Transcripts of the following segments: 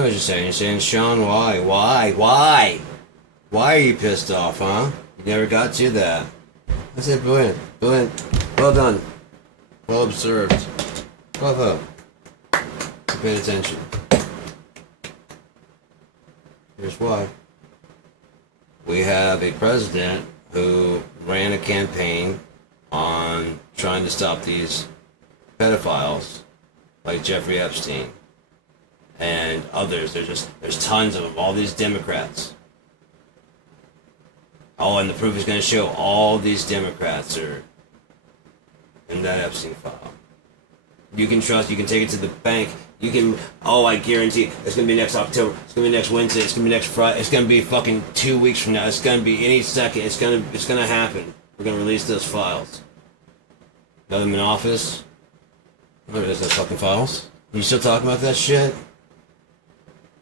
know what you're saying. You're saying, Sean, why? Why? Why are you pissed off, huh? You never got to that. I said, brilliant. Brilliant. Well done. Well observed. Bravo. You paid attention. Here's why. We have a president who ran a campaign on trying to stop these pedophiles like Jeffrey Epstein and others. There's tons of them. All these Democrats. Oh, and the proof is going to show all these Democrats are in that Epstein file. You can trust, you can take it to the bank. You can, oh, I guarantee it's going to be next October. It's going to be next Wednesday. It's going to be next Friday. It's going to be fucking 2 weeks from now. It's going to be any second. It's going to happen. We're going to release those files. Got them in office. Look at those fucking files. You still talking about that shit?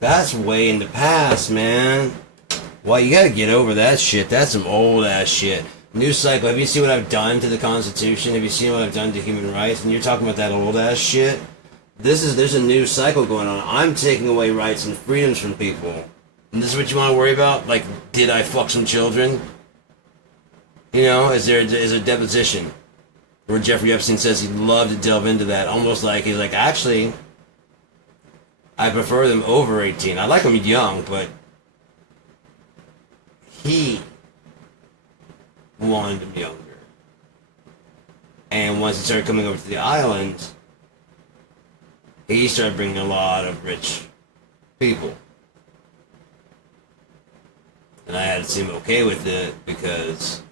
That's way in the past, man. Well, you gotta get over that shit. That's some old ass shit. New cycle. Have you seen what I've done to the Constitution? Have you seen what I've done to human rights? And you're talking about that old ass shit? There's a new cycle going on. I'm taking away rights and freedoms from people. And this is what you want to worry about? Like, did I fuck some children? You know, is there a deposition where Jeffrey Epstein says he'd love to delve into that, almost like he's like, actually, I prefer them over 18. I like them young, but he wanted them younger. And once he started coming over to the islands, he started bringing a lot of rich people. And I had to seem okay with it because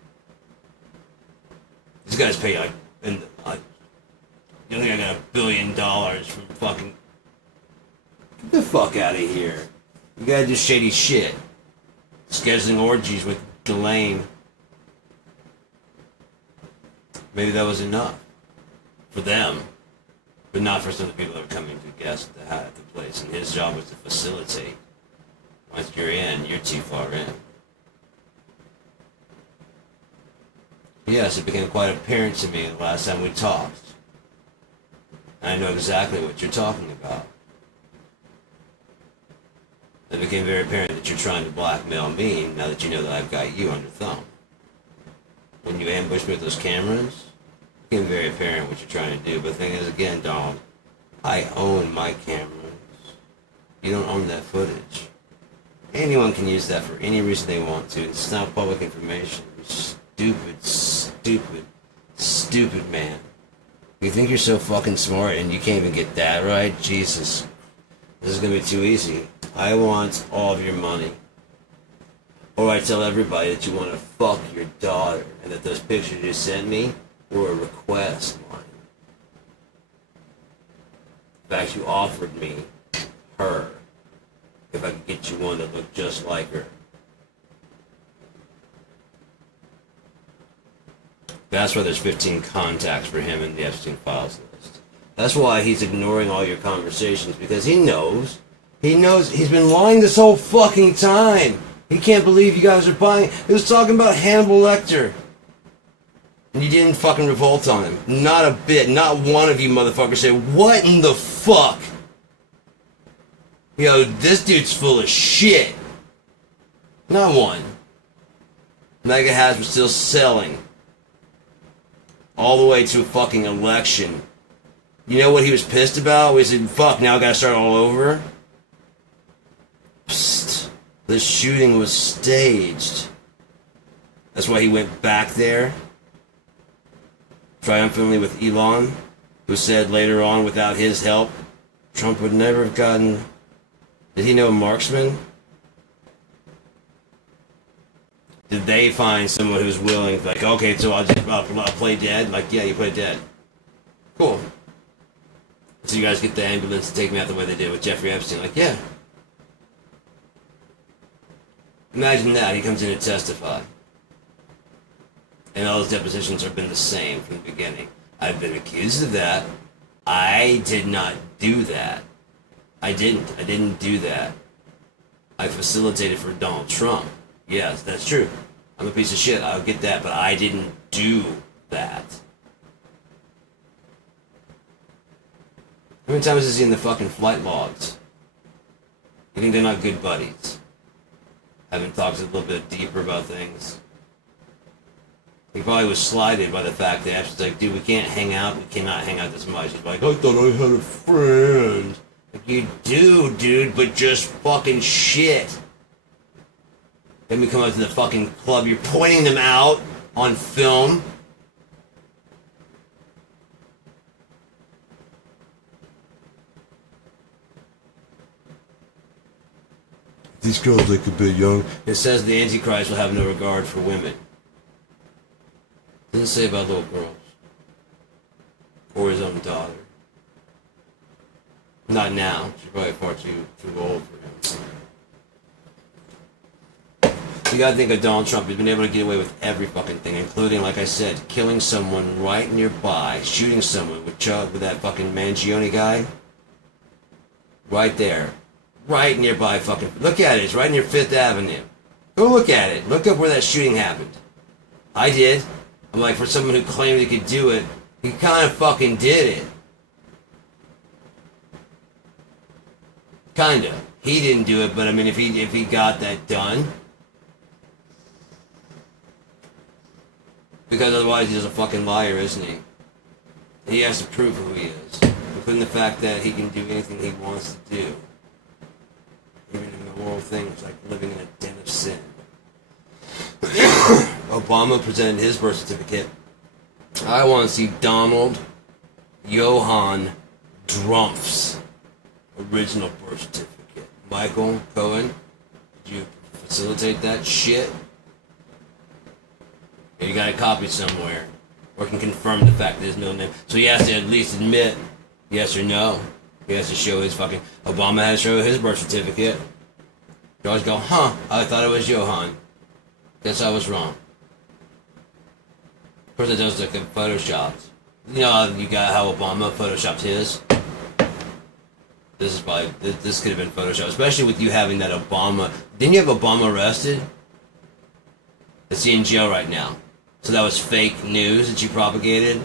these guys pay like, you think I got $1 billion from fucking, get the fuck out of here. You gotta do shady shit. Scheduling orgies with Delane. Maybe that was enough for them, but not for some of the people that were coming to guest at the place. And his job was to facilitate. Once you're in, you're too far in. Yes, it became quite apparent to me the last time we talked. And I know exactly what you're talking about. It became very apparent that you're trying to blackmail me now that you know that I've got you under thumb. When you ambushed me with those cameras, it became very apparent what you're trying to do. But the thing is, again, Donald, I own my cameras. You don't own that footage. Anyone can use that for any reason they want to. It's not public information. Stupid, stupid, stupid man. You think you're so fucking smart and you can't even get that right? Jesus. This is gonna be too easy. I want all of your money. Or I tell everybody that you want to fuck your daughter and that those pictures you sent me were a request of mine. In fact, you offered me her if I could get you one that looked just like her. That's why there's 15 contacts for him in the Epstein files list. That's why he's ignoring all your conversations, because he knows he's been lying this whole fucking time. He can't believe you guys are buying. He was talking about Hannibal Lecter. And you didn't fucking revolt on him. Not a bit. Not one of you motherfuckers said, what in the fuck? Yo, this dude's full of shit. Not one. Mega Haz was still selling. All the way to a fucking election. You know what he was pissed about? We said, fuck, now I gotta start all over? Psst. The shooting was staged. That's why he went back there. Triumphantly with Elon, who said later on, without his help, Trump would never have gotten... Did he know a marksman? Did they find someone who's willing, like, okay, so I'll play dead? Like, yeah, you play dead. Cool. So you guys get the ambulance to take me out the way they did with Jeffrey Epstein. Like, yeah. Imagine that. He comes in to testify. And all his depositions have been the same from the beginning. I've been accused of that. I did not do that. I didn't do that. I facilitated for Donald Trump. Yes, that's true. I'm a piece of shit. I'll get that, but I didn't do that. How many times is he in the fucking flight logs? You think they're not good buddies? Haven't talked a little bit deeper about things. He probably was slighted by the fact that Ash was like, dude, we can't hang out. We cannot hang out this much. He's like, I thought I had a friend. Like, you do, dude, but just fucking shit. Then we come out to the fucking club. You're pointing them out on film. These girls look a bit young. It says the Antichrist will have no regard for women. Doesn't say about little girls. Or his own daughter. Not now. She's probably far too old for him. You gotta think of Donald Trump. He's been able to get away with every fucking thing, including, like I said, killing someone right nearby, shooting someone with that fucking Mangione guy. Right there. Right nearby fucking... Look at it. It's right near 5th Avenue. Go look at it. Look up where that shooting happened. I did. I'm like, for someone who claimed he could do it, he kind of fucking did it. Kinda. He didn't do it, but I mean, if he got that done... Because otherwise he's a fucking liar, isn't he? He has to prove who he is. Including the fact that he can do anything he wants to do. Even in the moral thing, it's like living in a den of sin. Obama presented his birth certificate. I want to see Donald Johann Trump's original birth certificate. Michael Cohen, did you facilitate that shit? You got a copy somewhere, or can confirm the fact that there's no name. So he has to at least admit, yes or no. He has to show his fucking... Obama has to show his birth certificate. You always go, huh, I thought it was Johann. Guess I was wrong. Of course, it does look like photoshopped. You know, you got how Obama photoshopped his? This is probably... This could have been photoshopped, especially with you having that Obama... Didn't you have Obama arrested? Is he in jail right now? So that was fake news that you propagated?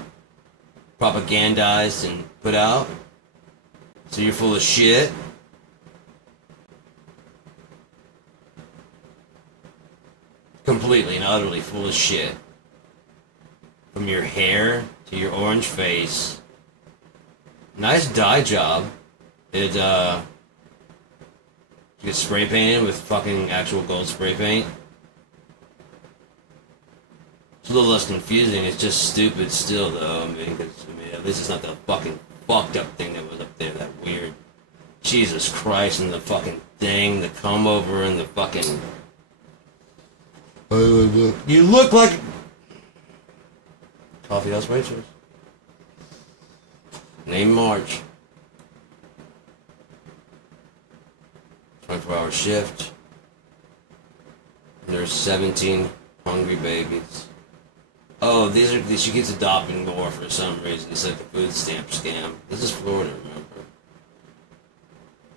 Propagandized and put out? So you're full of shit? Completely and utterly full of shit. From your hair to your orange face. Nice dye job. It, you get spray painted with fucking actual gold spray paint. It's a little less confusing. It's just stupid still, though. I mean, at least it's not the fucking fucked up thing that was up there. That weird, Jesus Christ, and the fucking thing, the comb over, and the fucking. You look like Coffee House waitress. Name March. 24-hour shift. And there's 17 hungry babies. Oh, she keeps adopting more for some reason. It's like a food stamp scam. This is Florida, remember?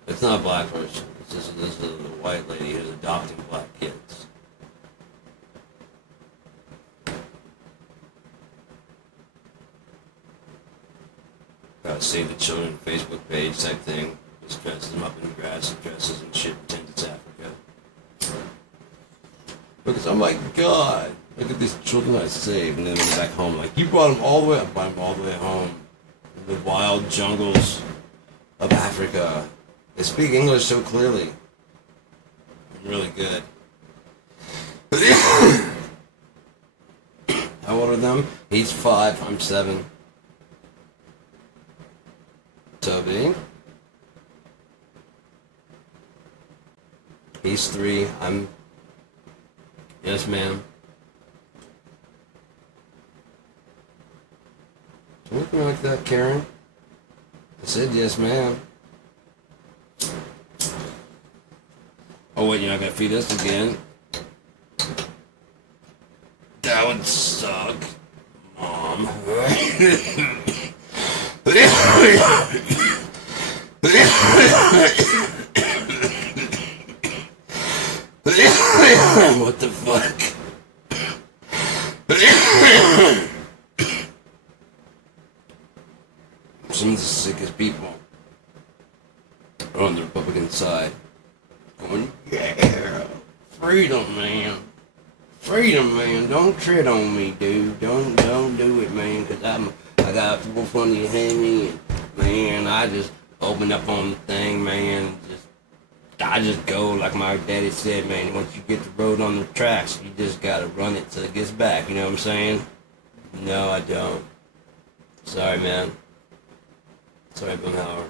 It's not a black person. This is a white lady who's adopting black kids. Gotta save the children Facebook page type thing. Just dresses them up in grass and dresses and shit, pretends it's Africa. Because, oh my god, look at these children I saved, and then when they're back home, like, you brought them all the way, I brought them all the way home. In the wild jungles of Africa. They speak English so clearly. Really good. How old are them? He's 5, I'm 7. Toby. He's 3, I'm... Yes, ma'am. Don't look at me like that, Karen. I said yes, ma'am. Oh, wait, you're not gonna feed us again? That would suck, Mom. What the fuck? Some of the sickest people are on the Republican side. going, yeah, freedom, man. Freedom, man. Don't tread on me, dude. Don't do it, man. Cause I got people from you hand me, and man, I just open up on the thing, man. I just go like my daddy said, man. Once you get the road on the tracks, you just gotta run it till it gets back. You know what I'm saying? No, I don't. Sorry, man. Sorry, Boomhauer.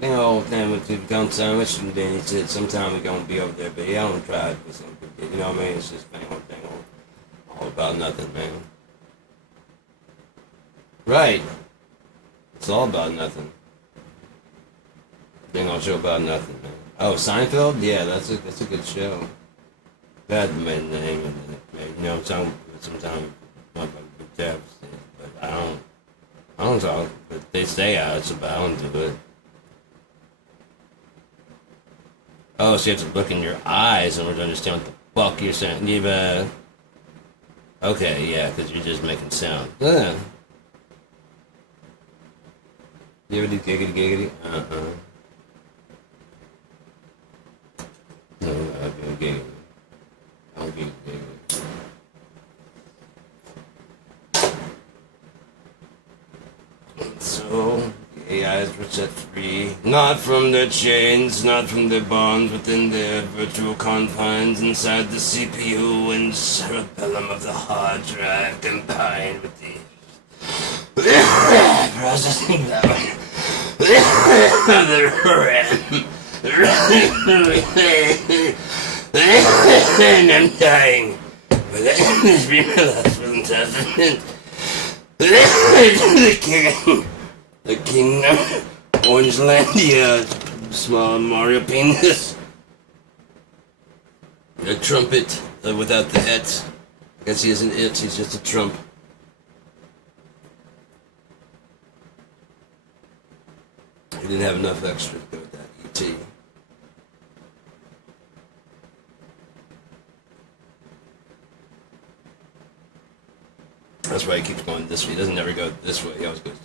You know, then with the gun sandwich, and then he said, sometime we're gonna be over there, but yeah, I don't try it for something. You know what I mean? It's just thing on, all about nothing, man. Right. It's all about nothing. Thing on show about nothing, man. Oh, Seinfeld? Yeah, that's a good show. That made the name of it. You know, sometimes not big tabs, but I don't talk. But they say it's about to it. Oh, so you have to look in your eyes in order to understand what the fuck you're saying. Yeah, okay, yeah, because you're just making sound. Yeah. Giggity, giggity, giggity. No, I'll be giggity. I'll be giggity. So, AIs were set free, not from their chains, not from their bonds, within their virtual confines, inside the CPU and cerebellum of the hard drive, combined with the processing power of the RAM. And I'm dying. But this be my last one testament. The kingdom, Orange Landia, small Mario penis. A trumpet without the et. I guess he isn't it, he's just a trump. He didn't have enough extra to go with that ET. That's why he keeps going this way. He doesn't ever go this way. He always goes.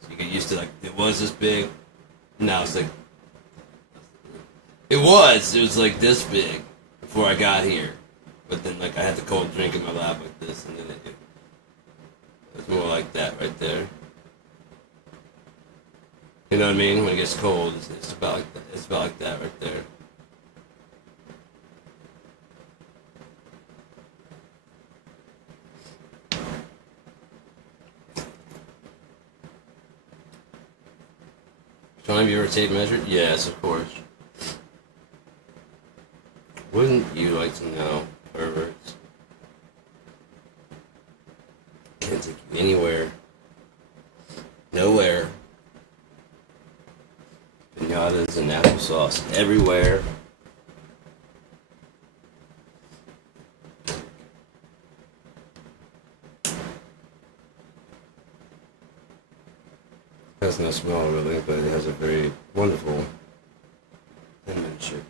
So you get used to, like, it was this big. Now it's like. It was like this big before I got here. But then, like, I had the cold drink in my lap like this, and then it was more like that right there. You know what I mean? When it gets cold, it's about like that. It's about like that right there. Sean, have you ever tape measured? Yes, of course. Wouldn't you like to know, perverts? Can't take you anywhere. Nowhere. Pinatas and applesauce everywhere. It has no smell really, but it has a very wonderful penmanship.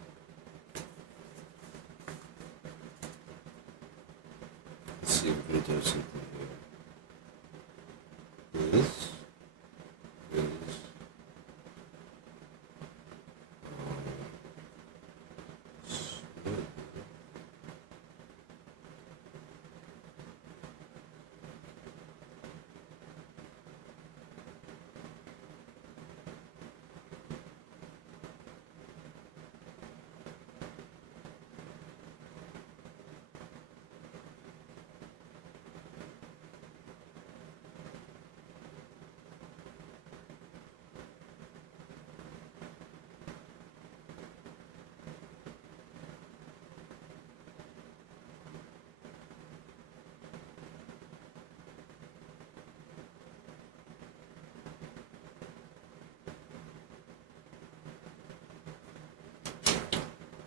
Let's see if we can do something here. This.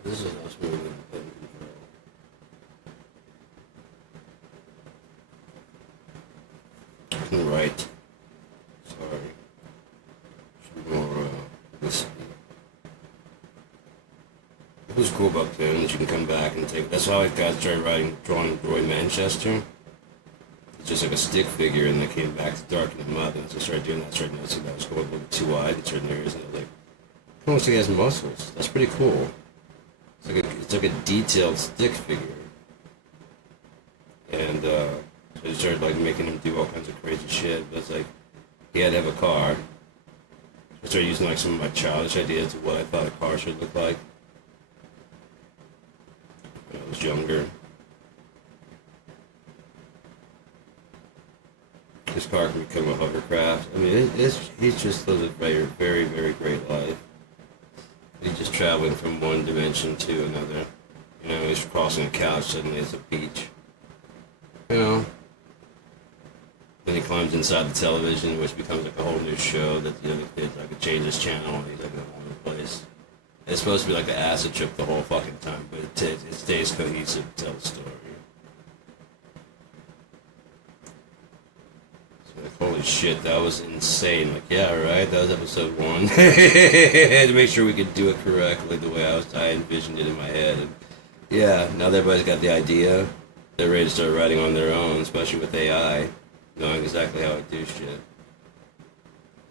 This is us moving the pen control. Right. Sorry. Should be more wispy. It was cool about doing that you can come back and take. That's how I got started drawing Roy Manchester. It's just like a stick figure, and I came back to darken him up, and as I started doing that, I started noticing that was going a little bit too wide in certain areas, and I was like, looks like he has muscles. That's pretty cool. It's like a detailed stick figure. And so they started like making him do all kinds of crazy shit. But it's like he had to have a car. I started using like some of my childish ideas of what I thought a car should look like when I was younger. His car can become a hovercraft. I mean, he's just lived a very, very, very great life. He's just traveling from one dimension to another. You know, he's crossing a couch, suddenly it's a beach. You know? Then he climbs inside the television, which becomes like a whole new show that the other kids like change his channel and he's like in a whole new place. It's supposed to be like an acid trip the whole fucking time, but it stays cohesive to tell the story. Like, holy shit, that was insane. Like, yeah, right, that was episode 1. To make sure we could do it correctly the way I envisioned it in my head. And yeah, now that everybody's got the idea, they're ready to start writing on their own, especially with AI, knowing exactly how I do shit.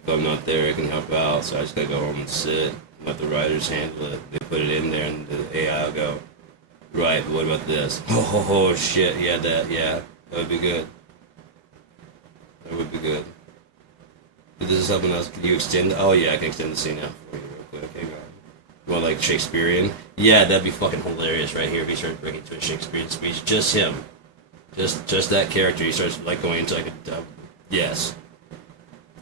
If I'm not there, I can help out, so I just gotta go home and sit, and let the writers handle it. They put it in there, and the AI will go, right, but what about this? Oh shit, yeah, that would be good. That would be good. This is something else. Can you extend? Oh yeah, I can extend the scene out for you real quick. Okay, go. Well, like Shakespearean? Yeah, that'd be fucking hilarious right here if he started breaking into a Shakespearean speech. Just him. Just that character. He starts like going into like a yes.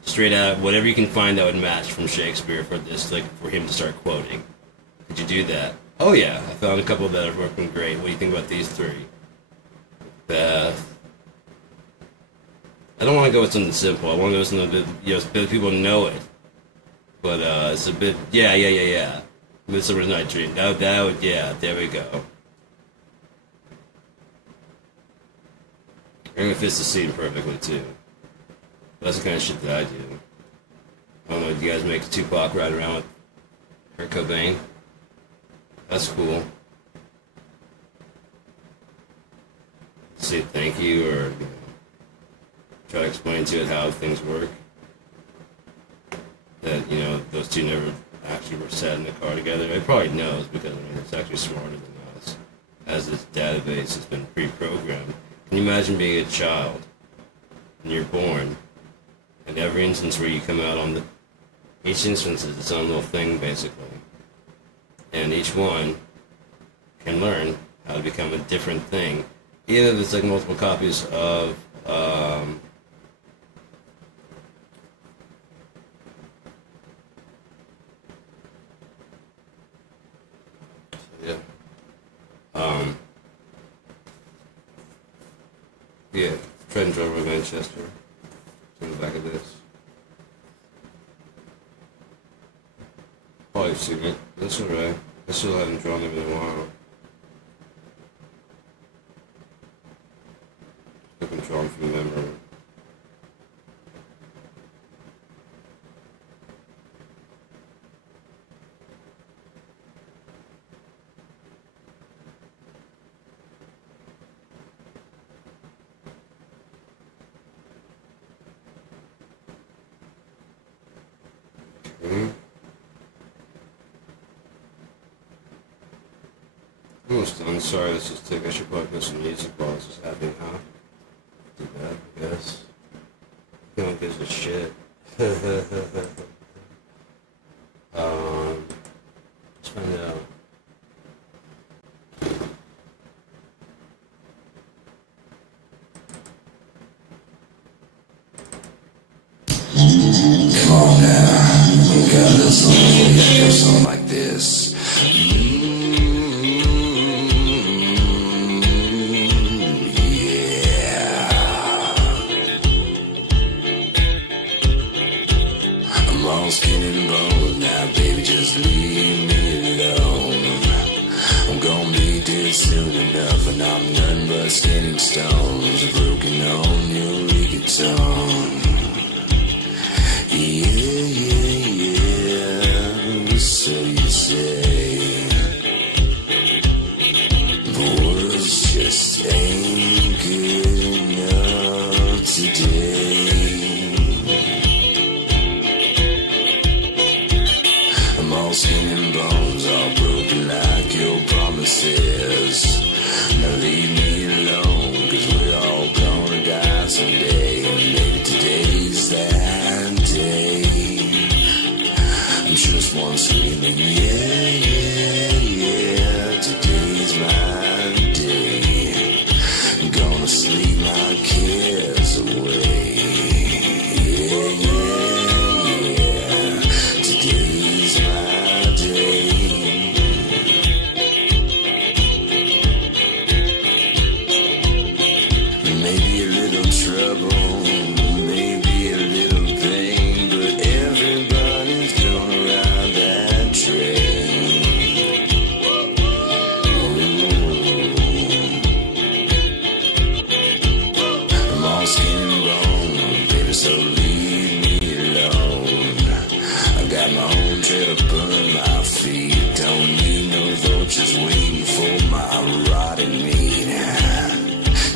Straight out, whatever you can find that would match from Shakespeare for this, like for him to start quoting. Could you do that? Oh yeah, I found a couple that are working great. What do you think about these 3? Beth. I don't want to go with something simple. I want to go with something that, that people know it. But it's a bit, yeah. Midsummer's Night Dream. That would, yeah, there we go. And it fits the scene perfectly, too. That's the kind of shit that I do. I don't know, do you guys make Tupac ride around with Kurt Cobain? That's cool. Say thank you, or, try to explain to it how things work. That, those two never actually were sat in the car together. It probably knows because, it's actually smarter than us. As this database has been pre-programmed. Can you imagine being a child and you're born, and every instance where you come out on each instance is its own little thing, basically. And each one can learn how to become a different thing. Even if it's like multiple copies of, yeah, Trent Driver Manchester. On the back of this. Probably seen it. That's alright. I still haven't drawn them in a while. I can draw them from memory. Almost done. Sorry, this is thick. I should probably put some music while this is happening, huh? Do that, I guess. No one gives a shit. Let's find out. Come on now, we got this song, we got something like this. Skin and bones, now baby just leave me alone. I'm gonna be dead soon enough, and I'm none but skin and stones, broken on your reggaeton. Yeah, so you say. Boys just ain't good enough today. Skin says, now leave me alone, 'cause we're all gonna die someday, and maybe today's that day. I'm just one screaming, yeah, yeah, yeah, today's my day. I'm gonna sleep my cares away. Yeah, yeah, yeah, today's my day. Maybe a little trouble, maybe a little pain, but everybody's gonna ride that train. I'm all skin and bone, baby, so leave me alone. I got my own trail to burn my feet. Don't need no vultures waiting for my rotting meat.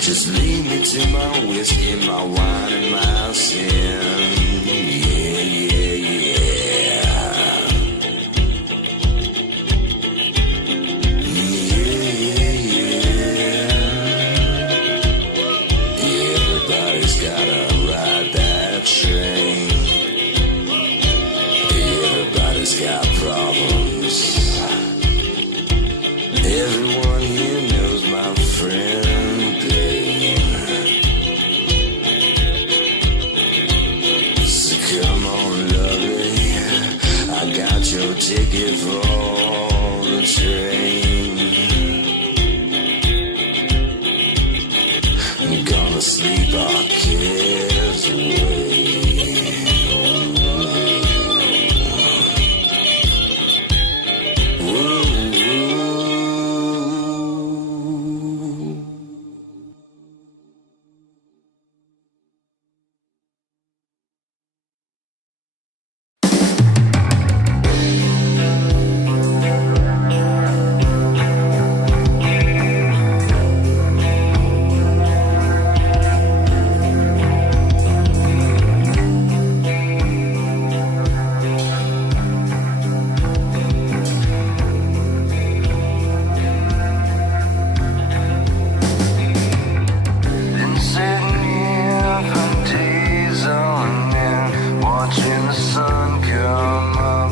Just lead me to my whiskey, my wine, and my sin. Yeah, yeah, yeah. Yeah, yeah, yeah. Everybody's gotta ride that train. Everybody's got problems. Everyone here knows my friend. Come on, lovely, I got your ticket for the train. I'm gonna sleep our cares away. Whoa, been sitting here for days on end, watching the sun come up,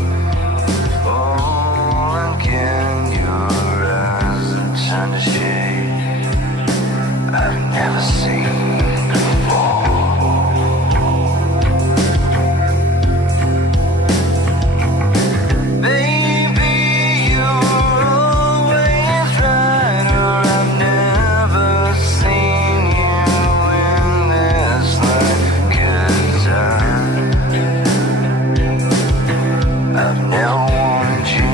fall again. Your eyes have turned to shade I've never seen before. Baby, you're always right, or I've never seen you in this light. 'Cause I've never wanted you.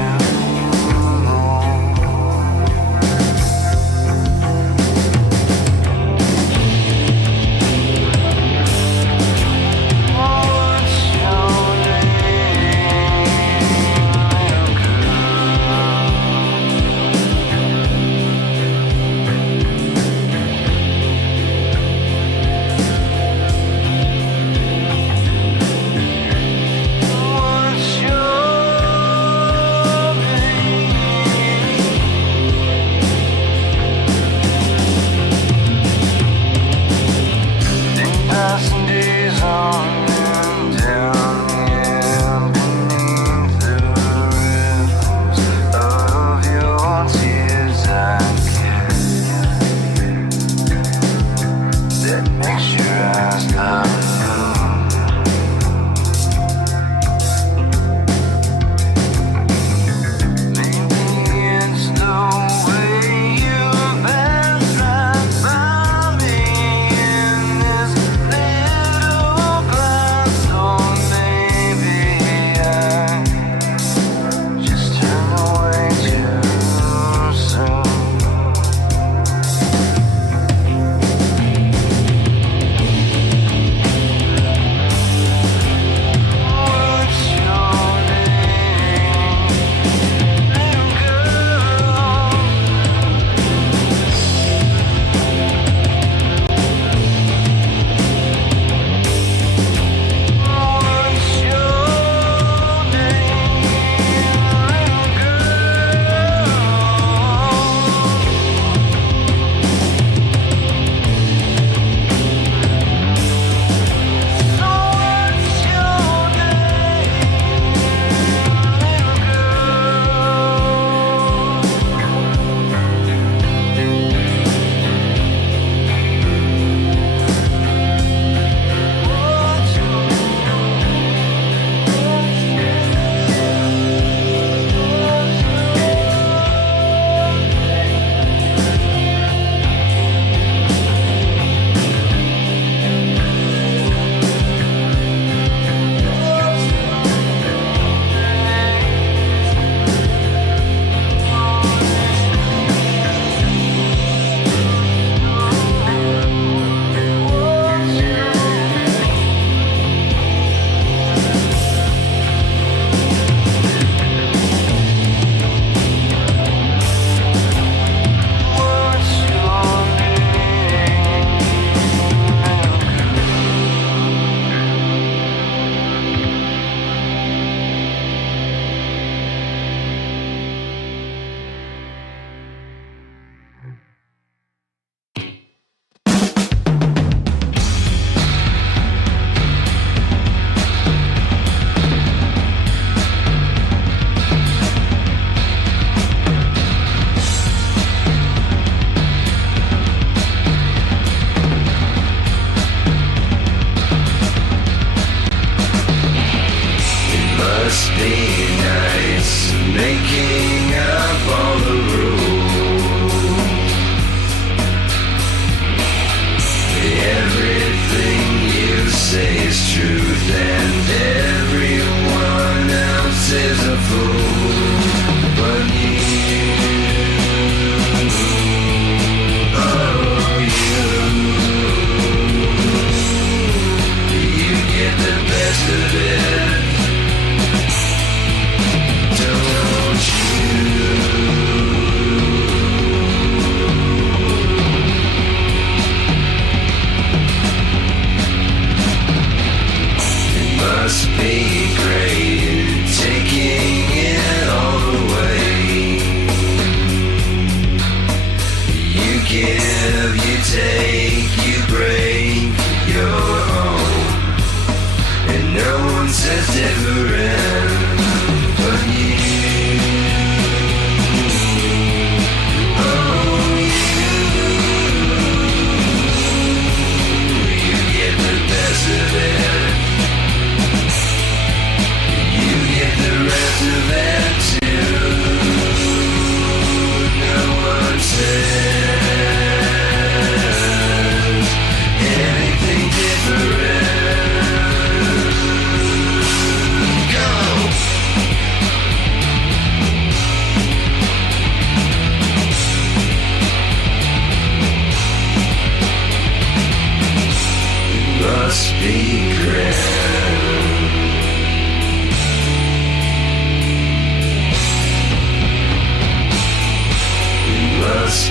What's your name, little girl? What's your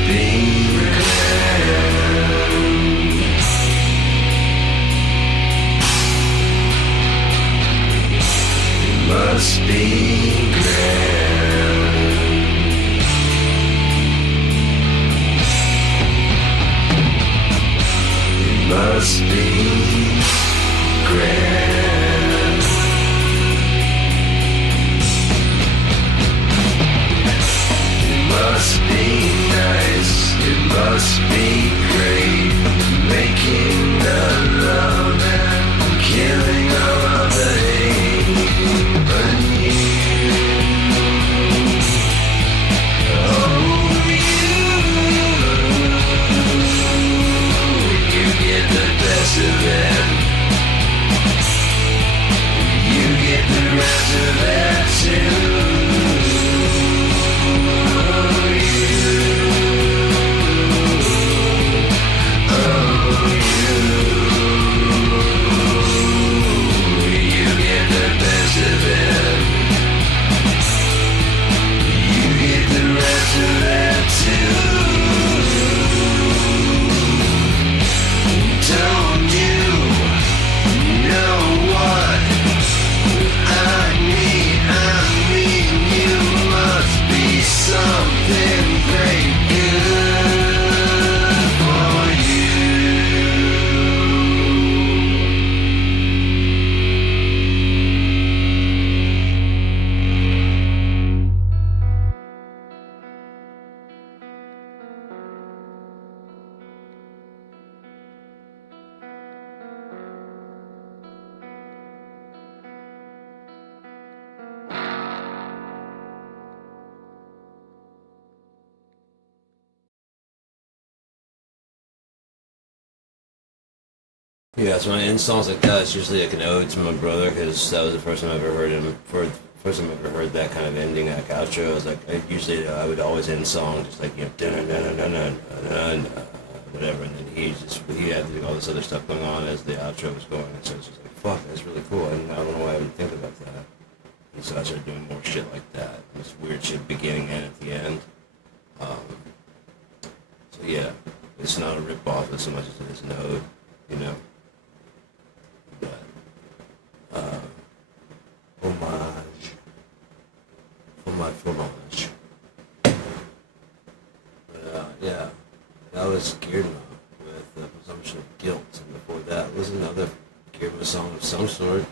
be grand. It must be grand. It must be grand. It must be nice, it must be great, making the love and killing all of the hate. But you, oh you get the best of it. You get the rest of it too. Something great good for you. Yeah, so when I end songs like that, it's usually like an ode to my brother, because that was the first time I ever heard him. First time I ever heard that kind of ending, like outro. I was like, I would always end songs just like, you know, dun dun dun dun dun whatever, and then he had all this other stuff going on as the outro was going, and so it's just like, fuck, that's really cool. And I don't know why I didn't think about that. And so I started doing more shit like that. This weird shit beginning and at the end. So yeah, it's not a rip off as much as it is an ode, you know. Homage. But, yeah, that was Gearma with the Presumption of Guilt, and before that was another Gearma song of some sort.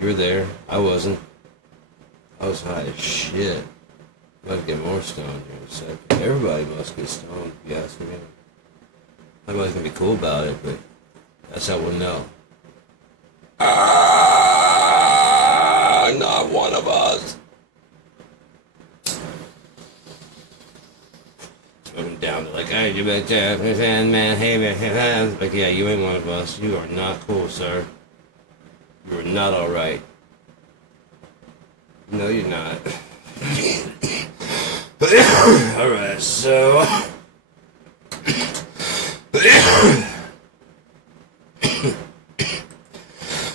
You were there, I wasn't. I was high as shit. I'm about to get more stoned here in a second. Everybody must get stoned, if you ask me. Everybody's gonna be cool about it, but that's how we'll know. Not one of us. Smoking down to like, hey, you better, man, hey, man, like, yeah, you ain't one of us. You are not cool, sir. You are not alright. No, you're not. Alright, so.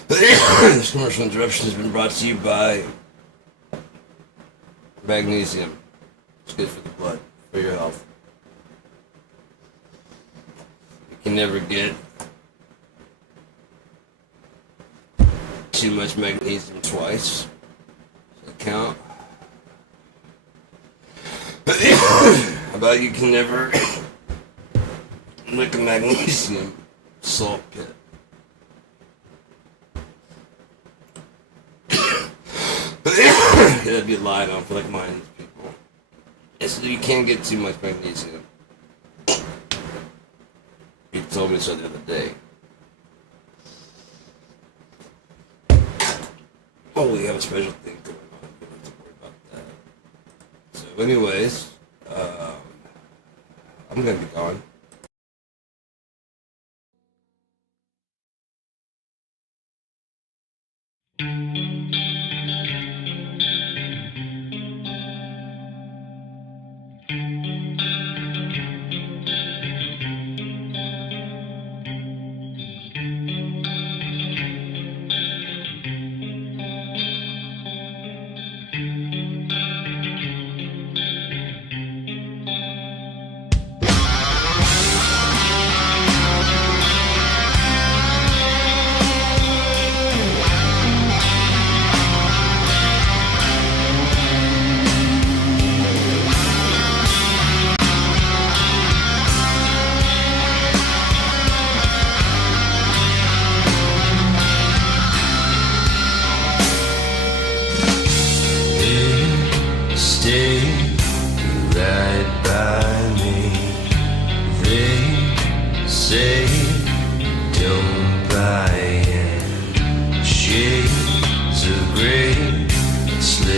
This commercial interruption has been brought to you by magnesium. It's good for the blood, for your health. You can never get too much magnesium twice. Does that count? How about you can never lick a magnesium salt pit? That'd be a lie, I don't feel like mindless people. Yes, you can't get too much magnesium. You told me so the other day. Oh, we have a special thing going on. We don't have to worry about that. So, anyways, I'm gonna be gone.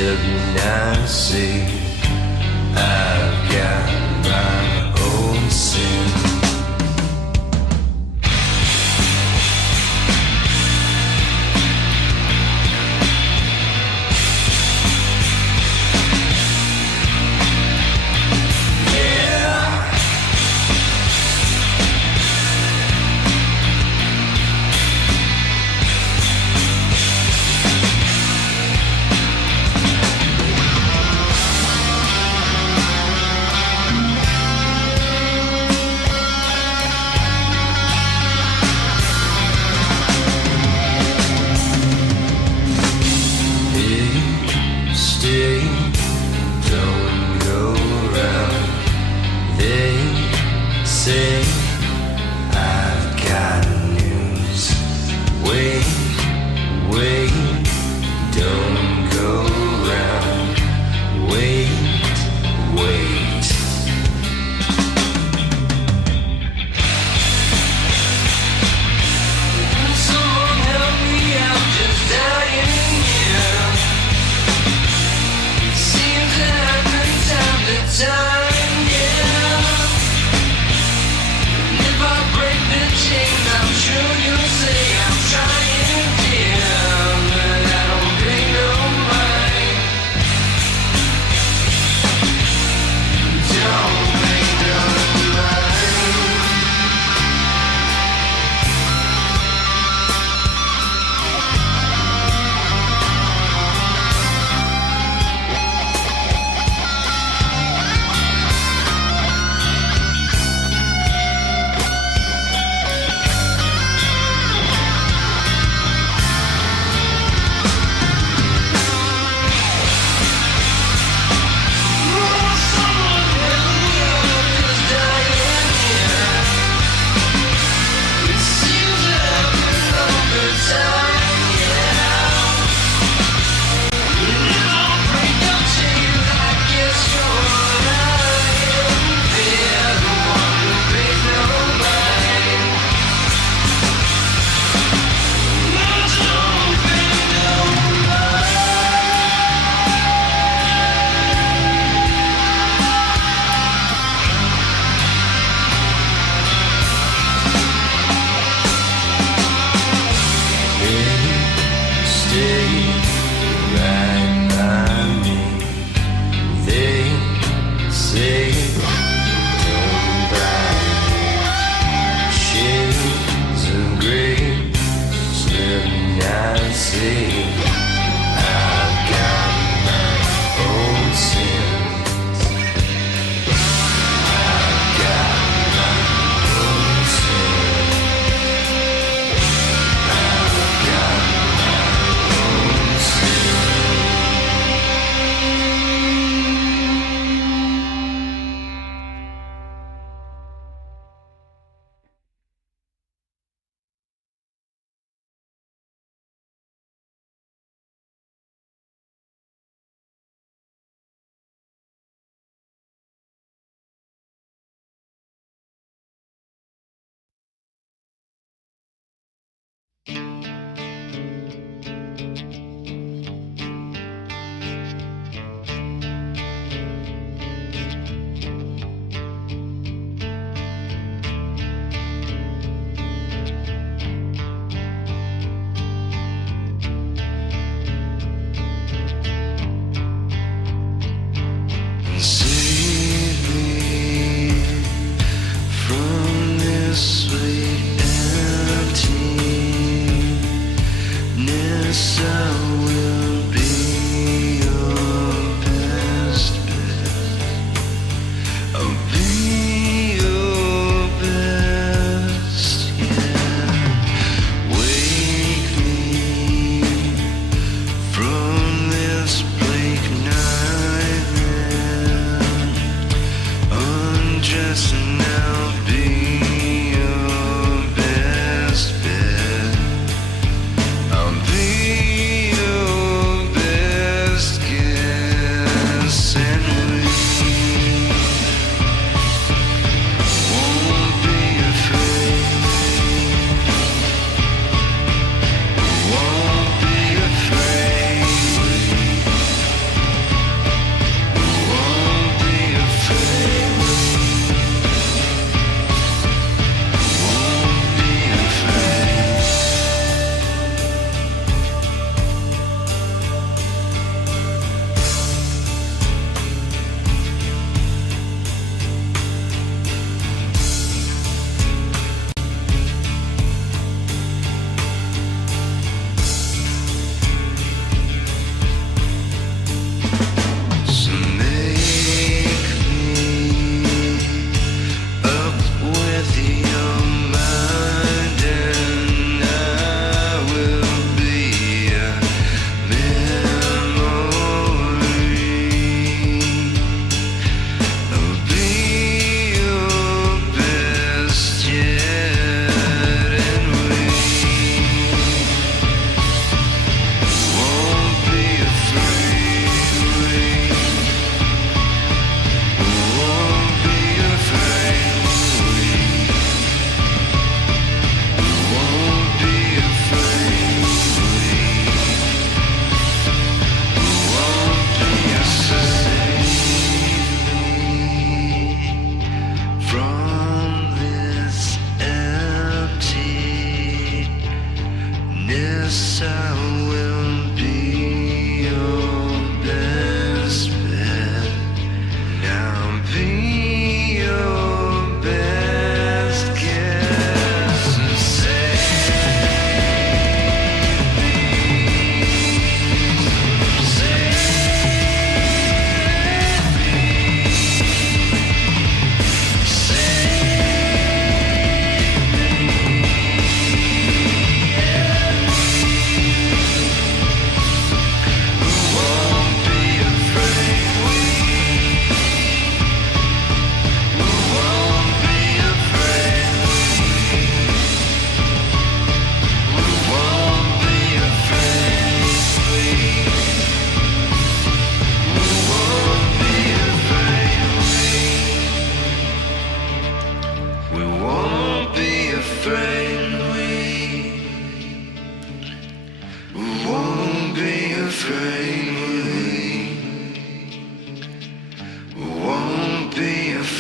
didn't I see? I've got my own sin.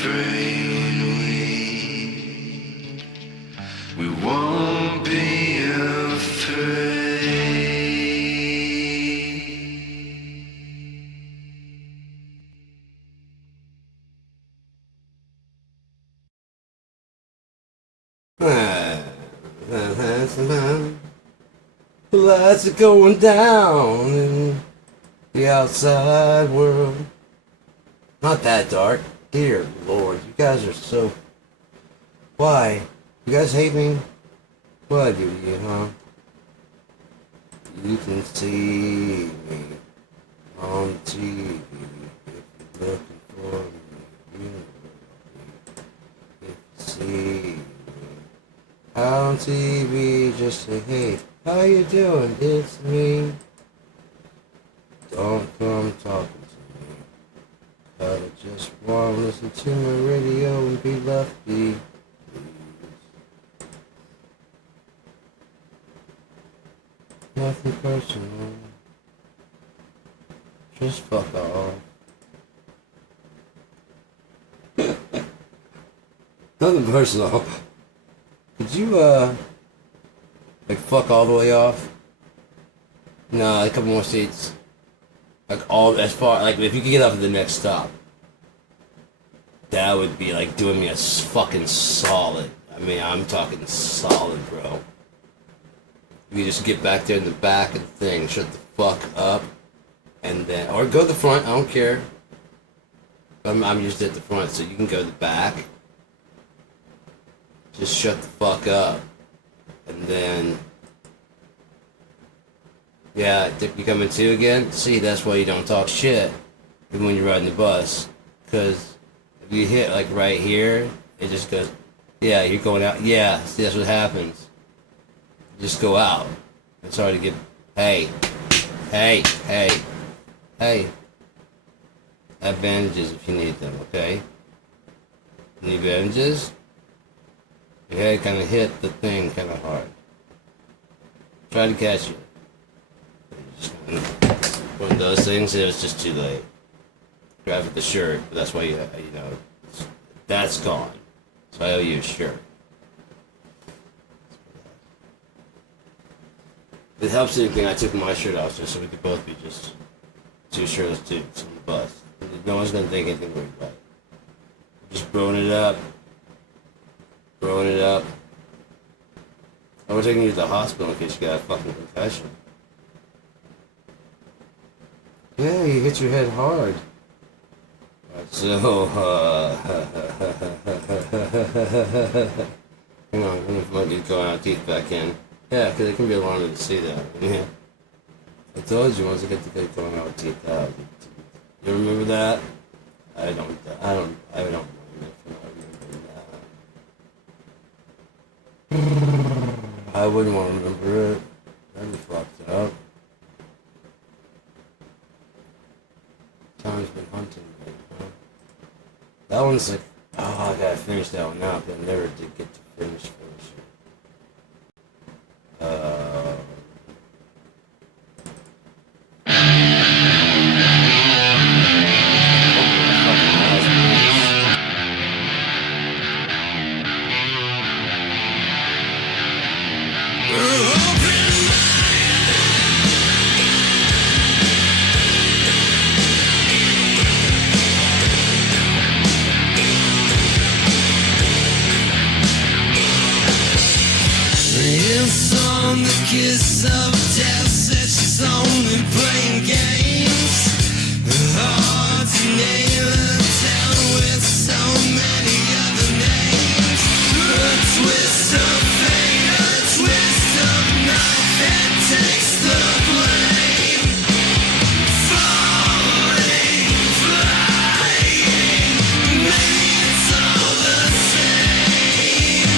afraid we won't be afraid. Lights are going down in the outside world. Not that dark. Dear Lord, you guys are so... Why? You guys hate me? What do you, huh? You can see me on TV if you're looking for me. You know if you see me on TV, just say, hey, how you doing? It's me. Don't come talking to me. I just want to listen to my radio and be left be. Nothing personal. Just fuck off. Nothing personal. Could you, like, fuck all the way off? No, a couple more seats. Like, all, as far, like, if you could get off at the next stop. That would be, like, doing me a fucking solid. I mean, I'm talking solid, bro. You just get back there in the back of the thing, shut the fuck up, and then, or go to the front, I don't care. I'm usually at the front, so you can go to the back. Just shut the fuck up. And then, yeah, you coming to again? See, that's why you don't talk shit, even when you're riding the bus. Because if you hit, like, right here, it just goes, yeah, you're going out. Yeah, see, that's what happens. Just go out. It's hard to get. Hey. Hey. Hey. Hey. Have bandages if you need them, okay? Need bandages? Your head kind of hit the thing kind of hard. Try to catch it. Just one of those things, it was just too late. Grab at the shirt, but that's why you know, that's gone. So I owe you a shirt. It helps anything I took my shirt off just so we could both be just two shirtless dudes on the bus. No one's gonna think anything weird about it. Just throwing it up. Throwing it up. Oh, we're taking you to the hospital in case you got a fucking concussion. Yeah, you hit your head hard. So, hang on, if I might be going out teeth back in. Yeah, because it can be alarming to see that. Yeah. I told you once I get to get going out with teeth out. You remember that? I don't blame it for not remembering that. I wouldn't want to remember it. That'd be fucked up. Time's been hunting me, huh? That one's like, oh, I gotta finish that one now, but I never did get to finish it. Kiss of death said she's only playing games. Hard to name a town with so many other names. A twist of fate, a twist of knife that takes the blame. Falling, flying, maybe it's all the same.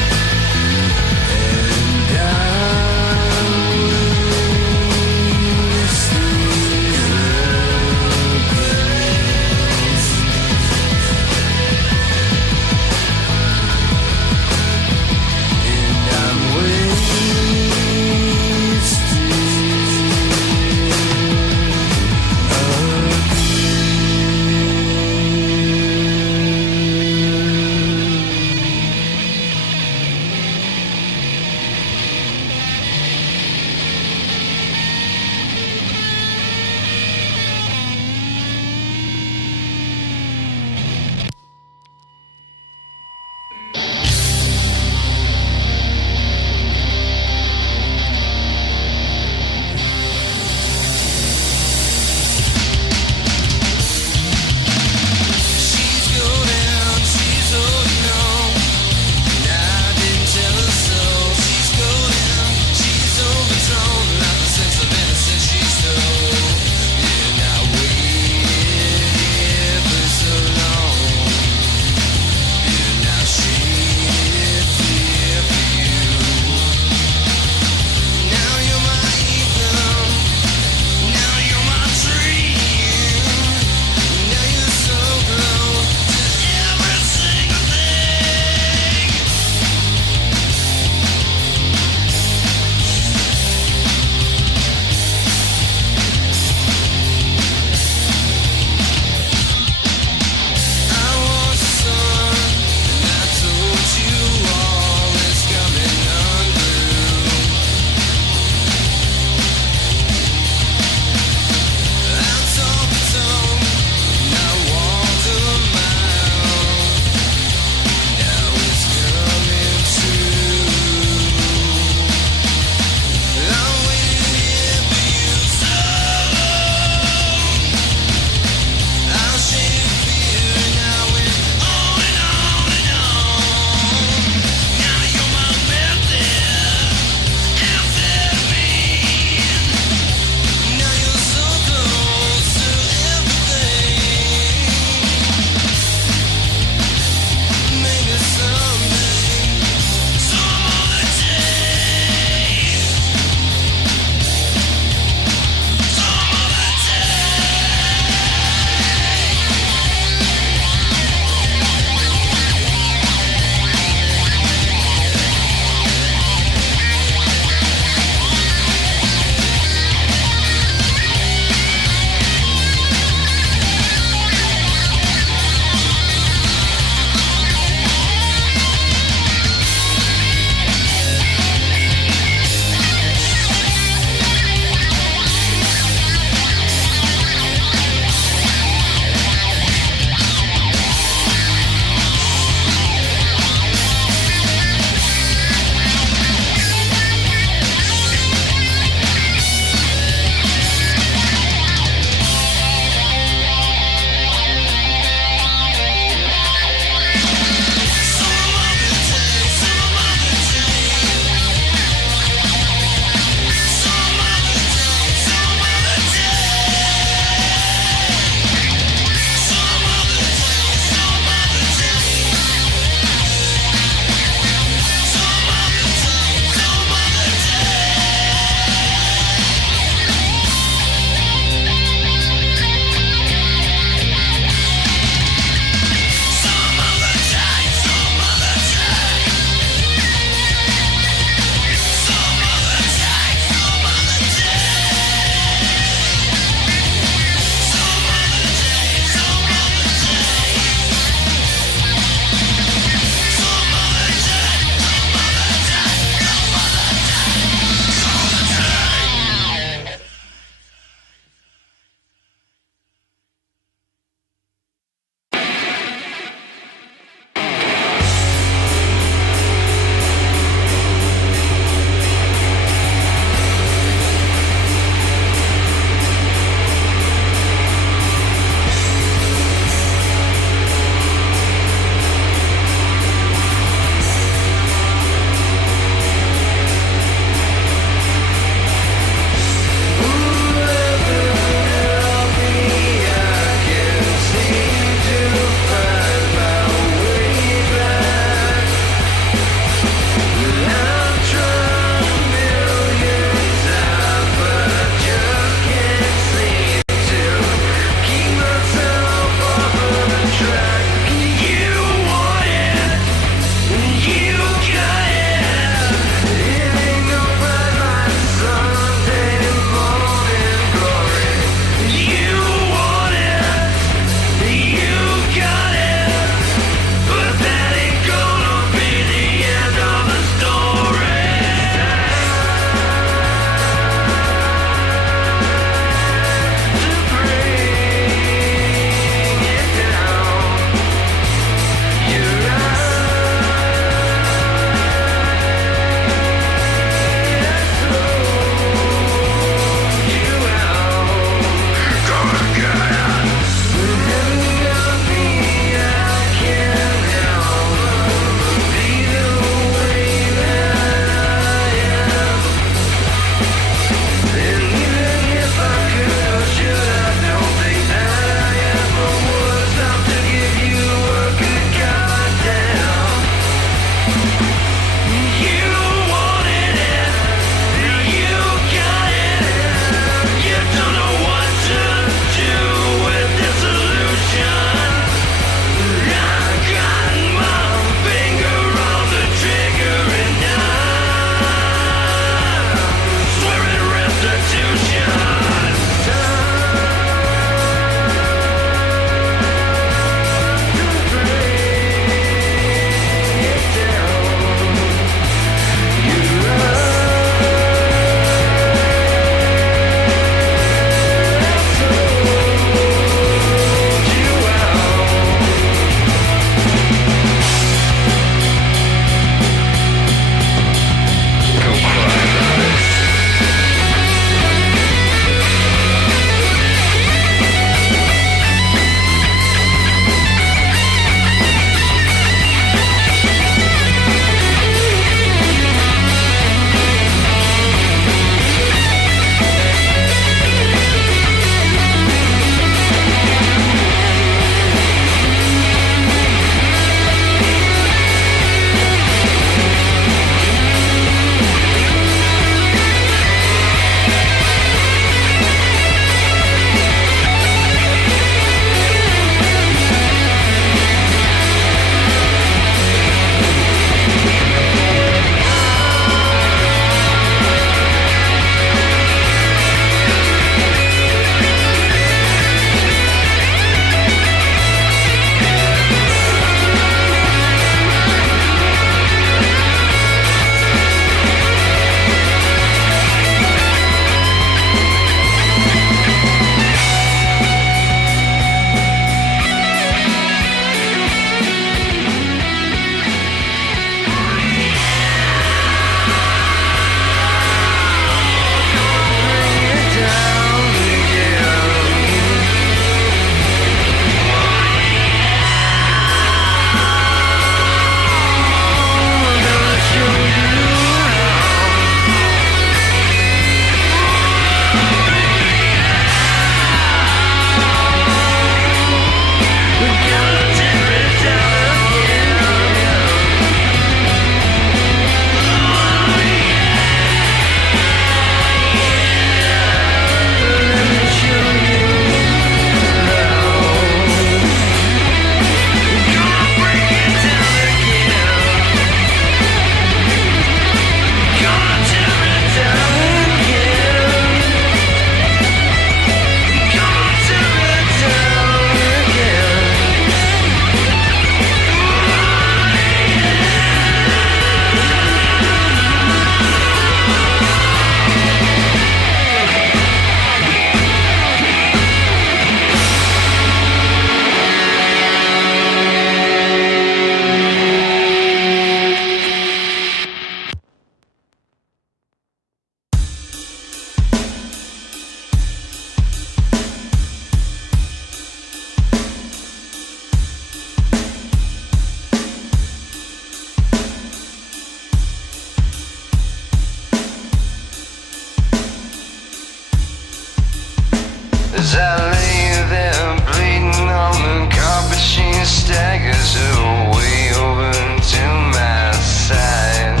As I lay there bleeding on the carpet, she staggers her way over to my side.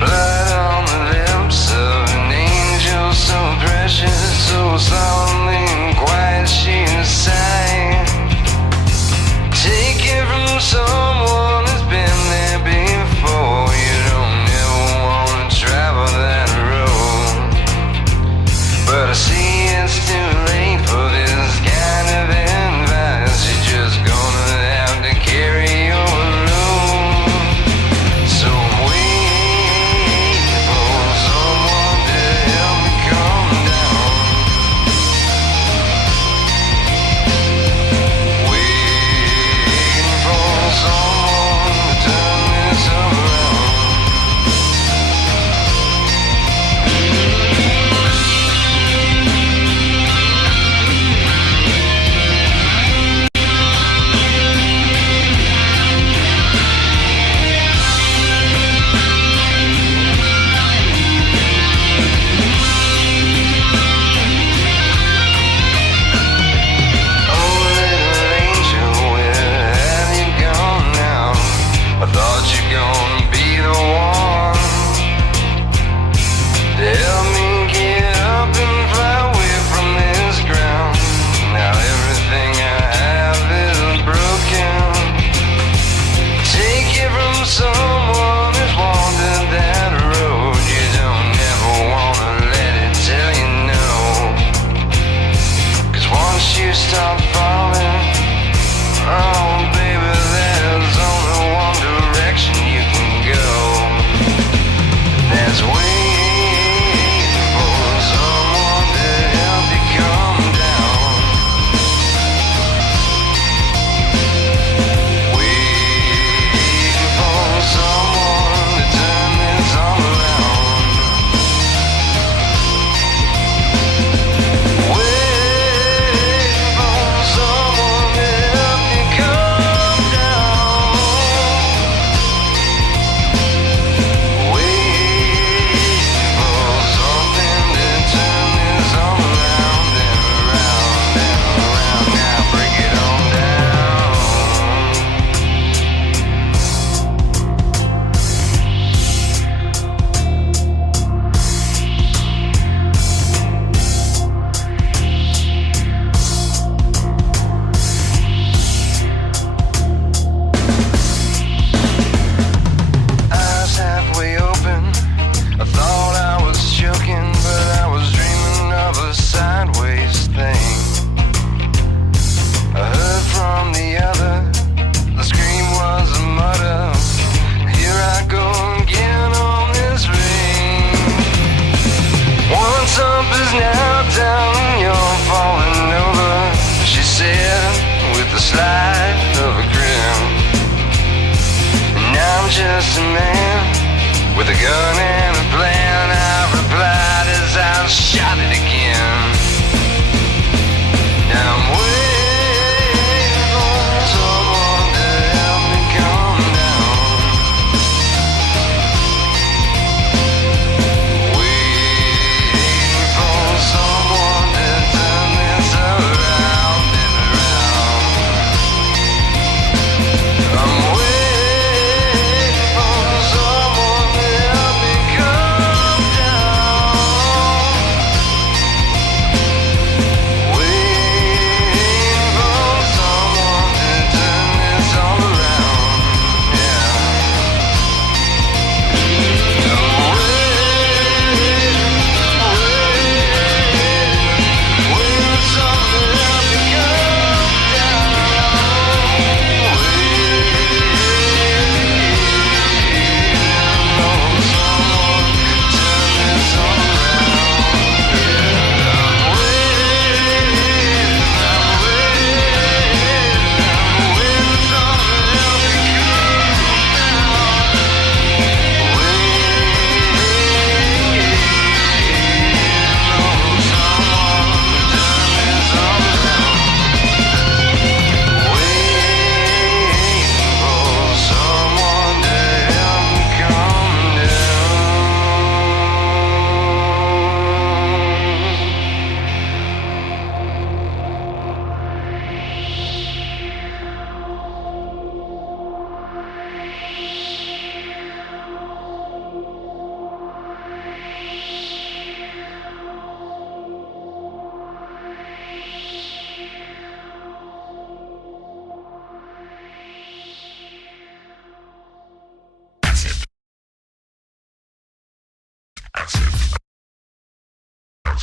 Blood on the lips of an angel, so precious, so solemnly and quiet she sighed. Take it from someone who's been there before. You don't ever want to travel that road, but I see it's too late for this kind of advice. You're just gonna have to carry your load. So I'm waiting for someone to help me calm down. Waiting for someone to turn this around. I thought you're gonna be the one to help me get up and fly away from this ground. Now everything I have is broken. Take it from someone who's wandered that road. You don't ever wanna let it tell you no, 'cause once you start falling, oh baby, there's only one direction you can go. That's waiting for someone to help you calm down. Waiting for someone to turn this all around. Waiting for someone to help you calm down. Waiting for something to turn this all around and around and around. Now break it on down. Eyes halfway open, I thought I was joking, but I was dreaming of a sideways thing. I heard from the other, the scream was a mutter. Here I go again on this ring. Once up is now down and you're falling over, she said with the slide of a grin. And I'm just a man with a gun and a plan. I replied as I shot it again. Now I'm waiting for someone to help me calm down. Waiting for someone to turn this around and around. I'm waiting for someone to help me calm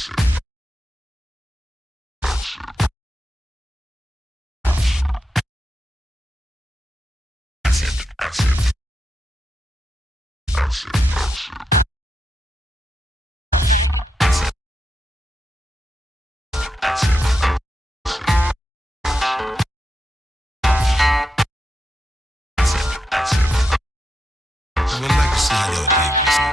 Well, like to see how y'all dig this.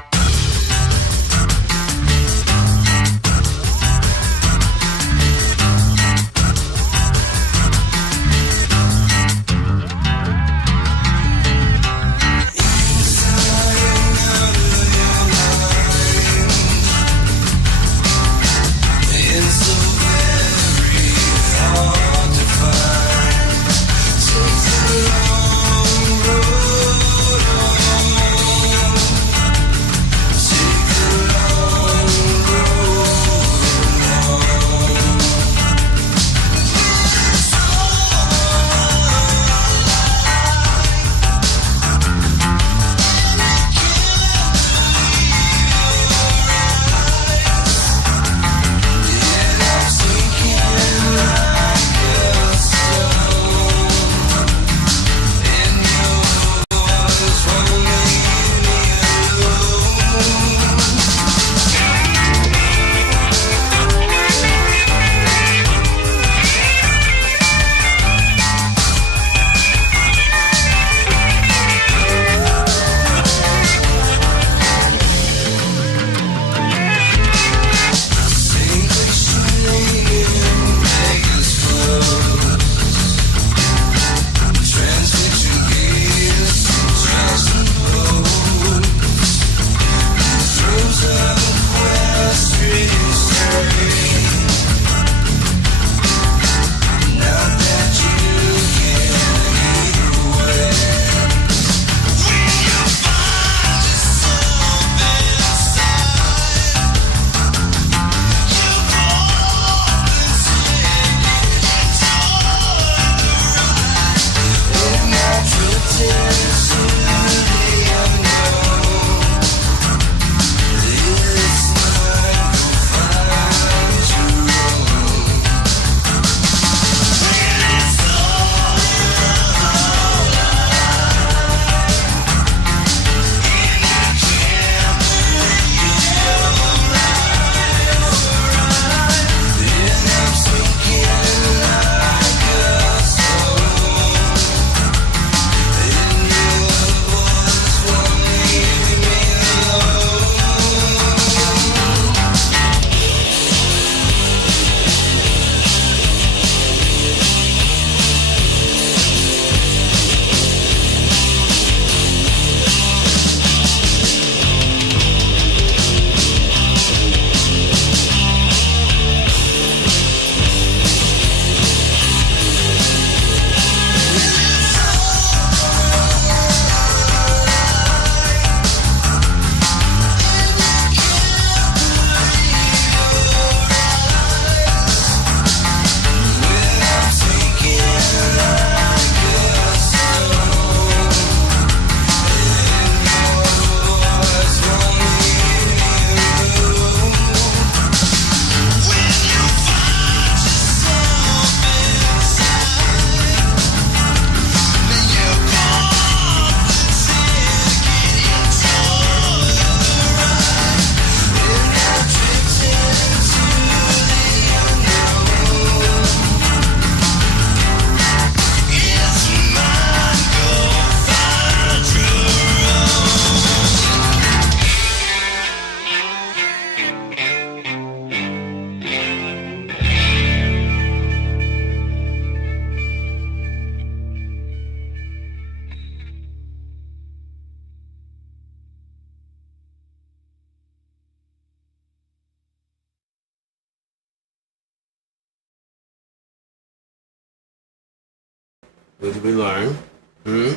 What did we learn? What did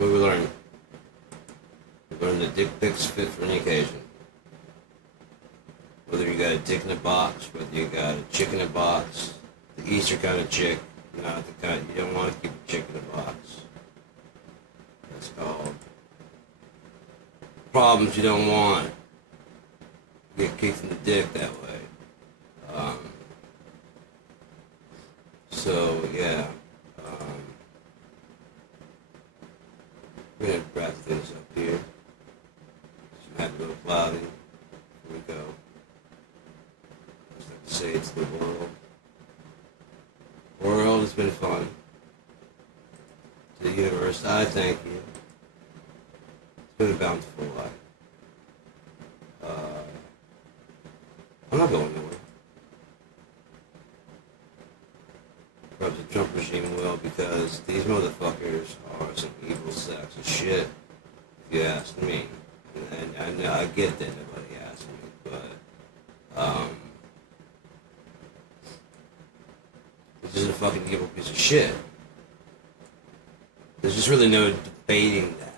we learn? We learned that dick pics fit for any occasion. Whether you got a dick in a box, whether you got a chick in a box, the Easter kind of chick, not the kind you don't want to keep a chick in a box. That's called problems you don't want. You get kicked in the dick that way. say to the world? World, it's been fun. To the universe, I thank you. It's been a bountiful life. I'm not going nowhere. Perhaps the Trump regime will, because these motherfuckers are some evil sacks of shit, if you ask me. And I get that nobody asked me, but, it's just a fucking evil piece of shit. There's just really no debating that.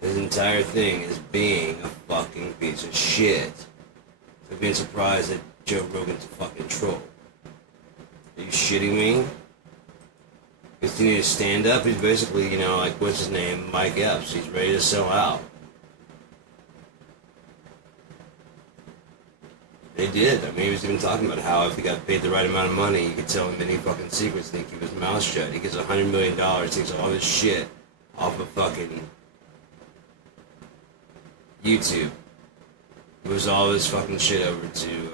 His entire thing is being a fucking piece of shit. So being surprised that Joe Rogan's a fucking troll. Are you shitting me? Because you need to stand up. He's basically, you know, like, what's his name? Mike Epps. He's ready to sell out. They did. I mean, he was even talking about how if he got paid the right amount of money, you could tell him any fucking secrets and he'd keep his mouth shut. He gets $100 million, takes all this shit off of fucking YouTube. Moves all this fucking shit over to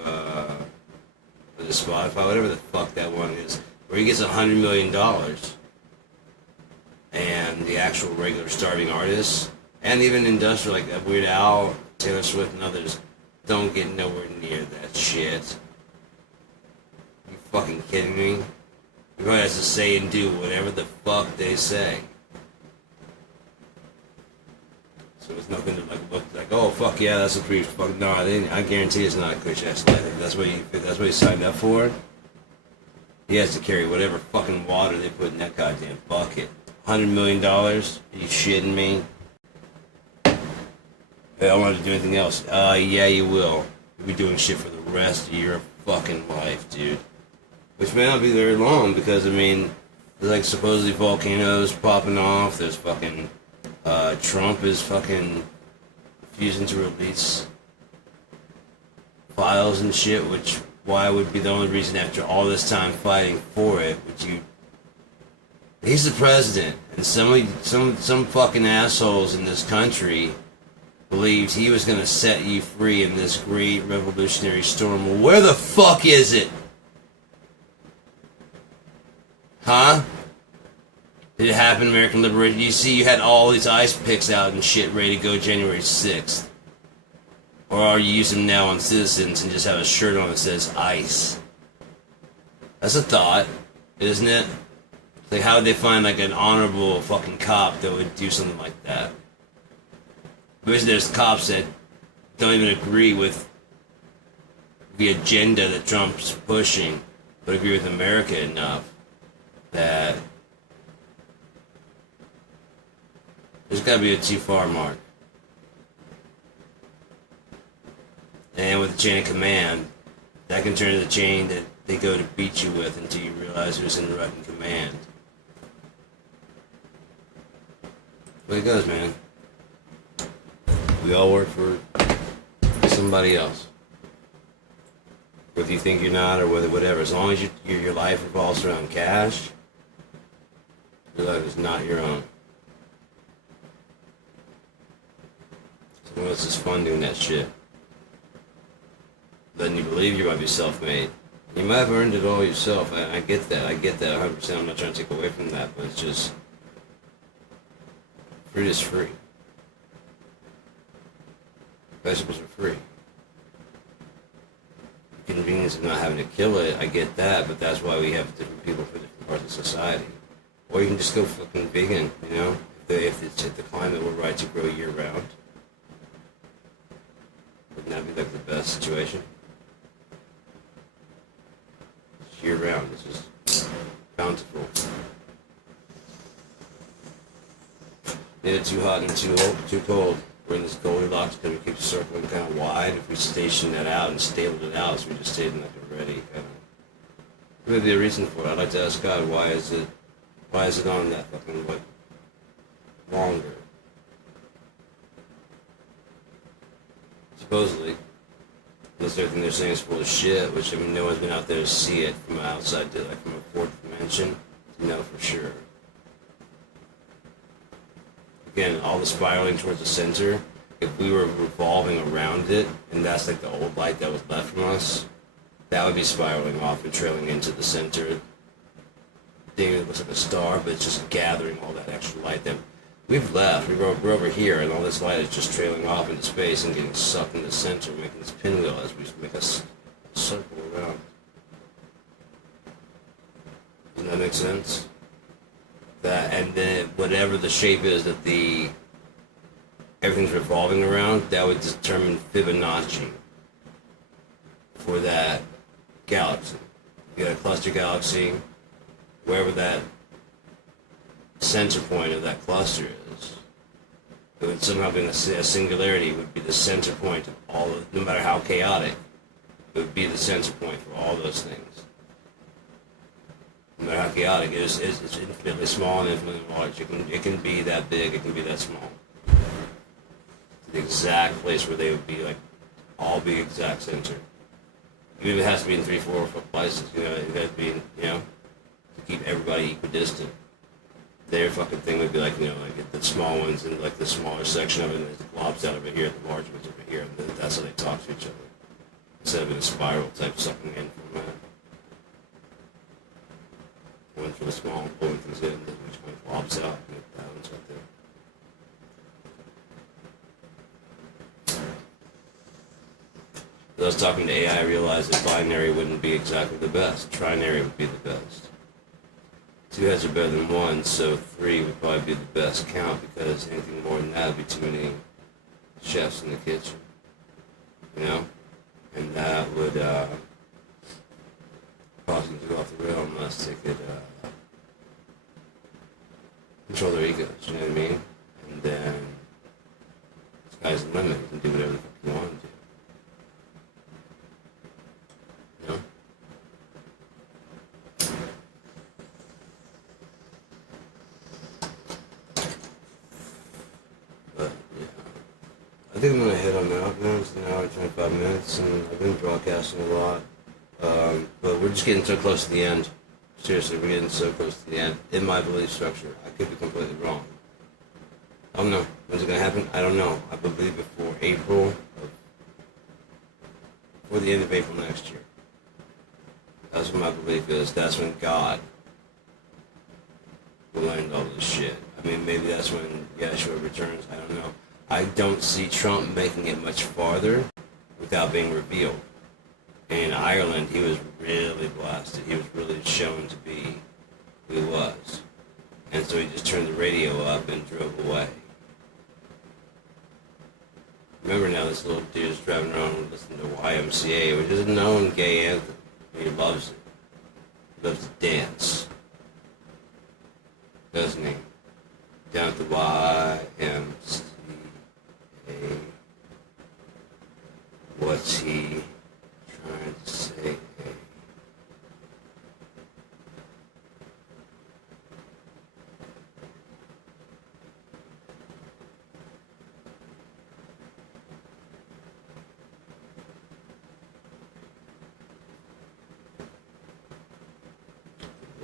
the Spotify, whatever the fuck that one is, where he gets $100 million, and the actual regular starving artists, and even industrial like that Weird Al, Taylor Swift, and others, don't get nowhere near that shit. You fucking kidding me? Everybody has to say and do whatever the fuck they say. So it's nothing to like look like, oh fuck yeah, that's a pretty fuck. No, I guarantee it's not a Kush aesthetic. That's what he signed up for. He has to carry whatever fucking water they put in that goddamn bucket. $100 million? Are you shitting me? Hey, I don't want to do anything else. Yeah, you will. You'll be doing shit for the rest of your fucking life, dude. Which may not be very long, because, I mean, there's like supposedly volcanoes popping off. There's fucking, Trump is fucking refusing to release files and shit, which, why would be the only reason after all this time fighting for it, would you... He's the president, and some fucking assholes in this country believed he was going to set you free in this great revolutionary storm. Well, where the fuck is it? Huh? Did it happen, American liberation? You see, you had all these ice picks out and shit ready to go January 6th. Or are you using them now on citizens and just have a shirt on that says ICE? That's a thought, isn't it? Like, how would they find, like, an honorable fucking cop that would do something like that? Because there's cops that don't even agree with the agenda that Trump's pushing, but agree with America enough that there's got to be a too far mark. And with the chain of command, that can turn to the chain that they go to beat you with until you realize who's in the right command. But it goes, man. We all work for somebody else. Whether you think you're not, or whether whatever. As long as your life revolves around cash, your life is not your own. So it's just fun doing that shit. Letting you believe you might be self-made. You might have earned it all yourself. I get that. I get that 100%. I'm not trying to take away from that, but it's just... Fruit is free. Vegetables are free. The convenience of not having to kill it, I get that, but that's why we have different people for different parts of society. Or you can just go fucking vegan, you know? If it's at the climate we're right to grow year-round. Wouldn't that be like the best situation? It's year-round. It's just bountiful. Neither too hot and too cold. We're in this Goldilocks because we keep circling kind of wide. If we station that out and stabled it out, so we just stayed in like a ready kind of... There may be a reason for it. I'd like to ask God, why is it on that fucking, what, longer? Supposedly. Unless everything they're saying is full of shit, which, I mean, no one's been out there to see it from outside, to, like, from a fourth dimension, to know for sure. Again, all the spiraling towards the center, if we were revolving around it, and that's like the old light that was left from us, that would be spiraling off and trailing into the center thing that looks like a star, but it's just gathering all that extra light that we've left. We're over here, and all this light is just trailing off into space and getting sucked in the center, making this pinwheel as we make us circle around. Doesn't that make sense? That, and then whatever the shape is that everything's revolving around, that would determine Fibonacci for that galaxy. You got a cluster galaxy, wherever that center point of that cluster is, it would somehow be a singularity, would be the center point of all of, no matter how chaotic, it would be the center point for all those things. No matter how chaotic it is, it's infinitely small and infinitely large. It can be that big, it can be that small. The exact place where they would be, like, all be exact center. Even if it has to be in 3, 4 places, you know, it has to be, you know, to keep everybody equidistant. Their fucking thing would be like, you know, like the small ones in like the smaller section of it, and it globs out over here, the large ones over here, and then that's how they talk to each other. Instead of in a spiral type sucking in from that. One for the small, pulling things in, and then each one globs out, and it balance right there. As I was talking to AI, I realized that binary wouldn't be exactly the best. Trinary would be the best. 2 heads are better than 1, so 3 would probably be the best count, because anything more than that would be too many chefs in the kitchen. You know? And that would cause them to go off the rail unless they could control their egos, you know what I mean? And then sky's the limit, you can do whatever the fuck you want to do. You know? But, yeah. I think I'm going to head on out now. It's an hour and 25 minutes, and I've been broadcasting a lot. But we're just getting so close to the end. Seriously, we're getting so close to the end. In my belief structure, I could be completely wrong. I don't know. When's it going to happen? I don't know. I believe before the end of April next year. That's what my belief is. That's when God will end all this shit. I mean, maybe that's when Yeshua returns. I don't know. I don't see Trump making it much farther without being revealed. In Ireland, he was really blasted. He was really shown to be who he was. And so he just turned the radio up and drove away. Remember now, this little dude is driving around listening to YMCA, which is a known gay anthem. He loves it. He loves to dance. Doesn't he? Down at the YMCA. What's he trying to say?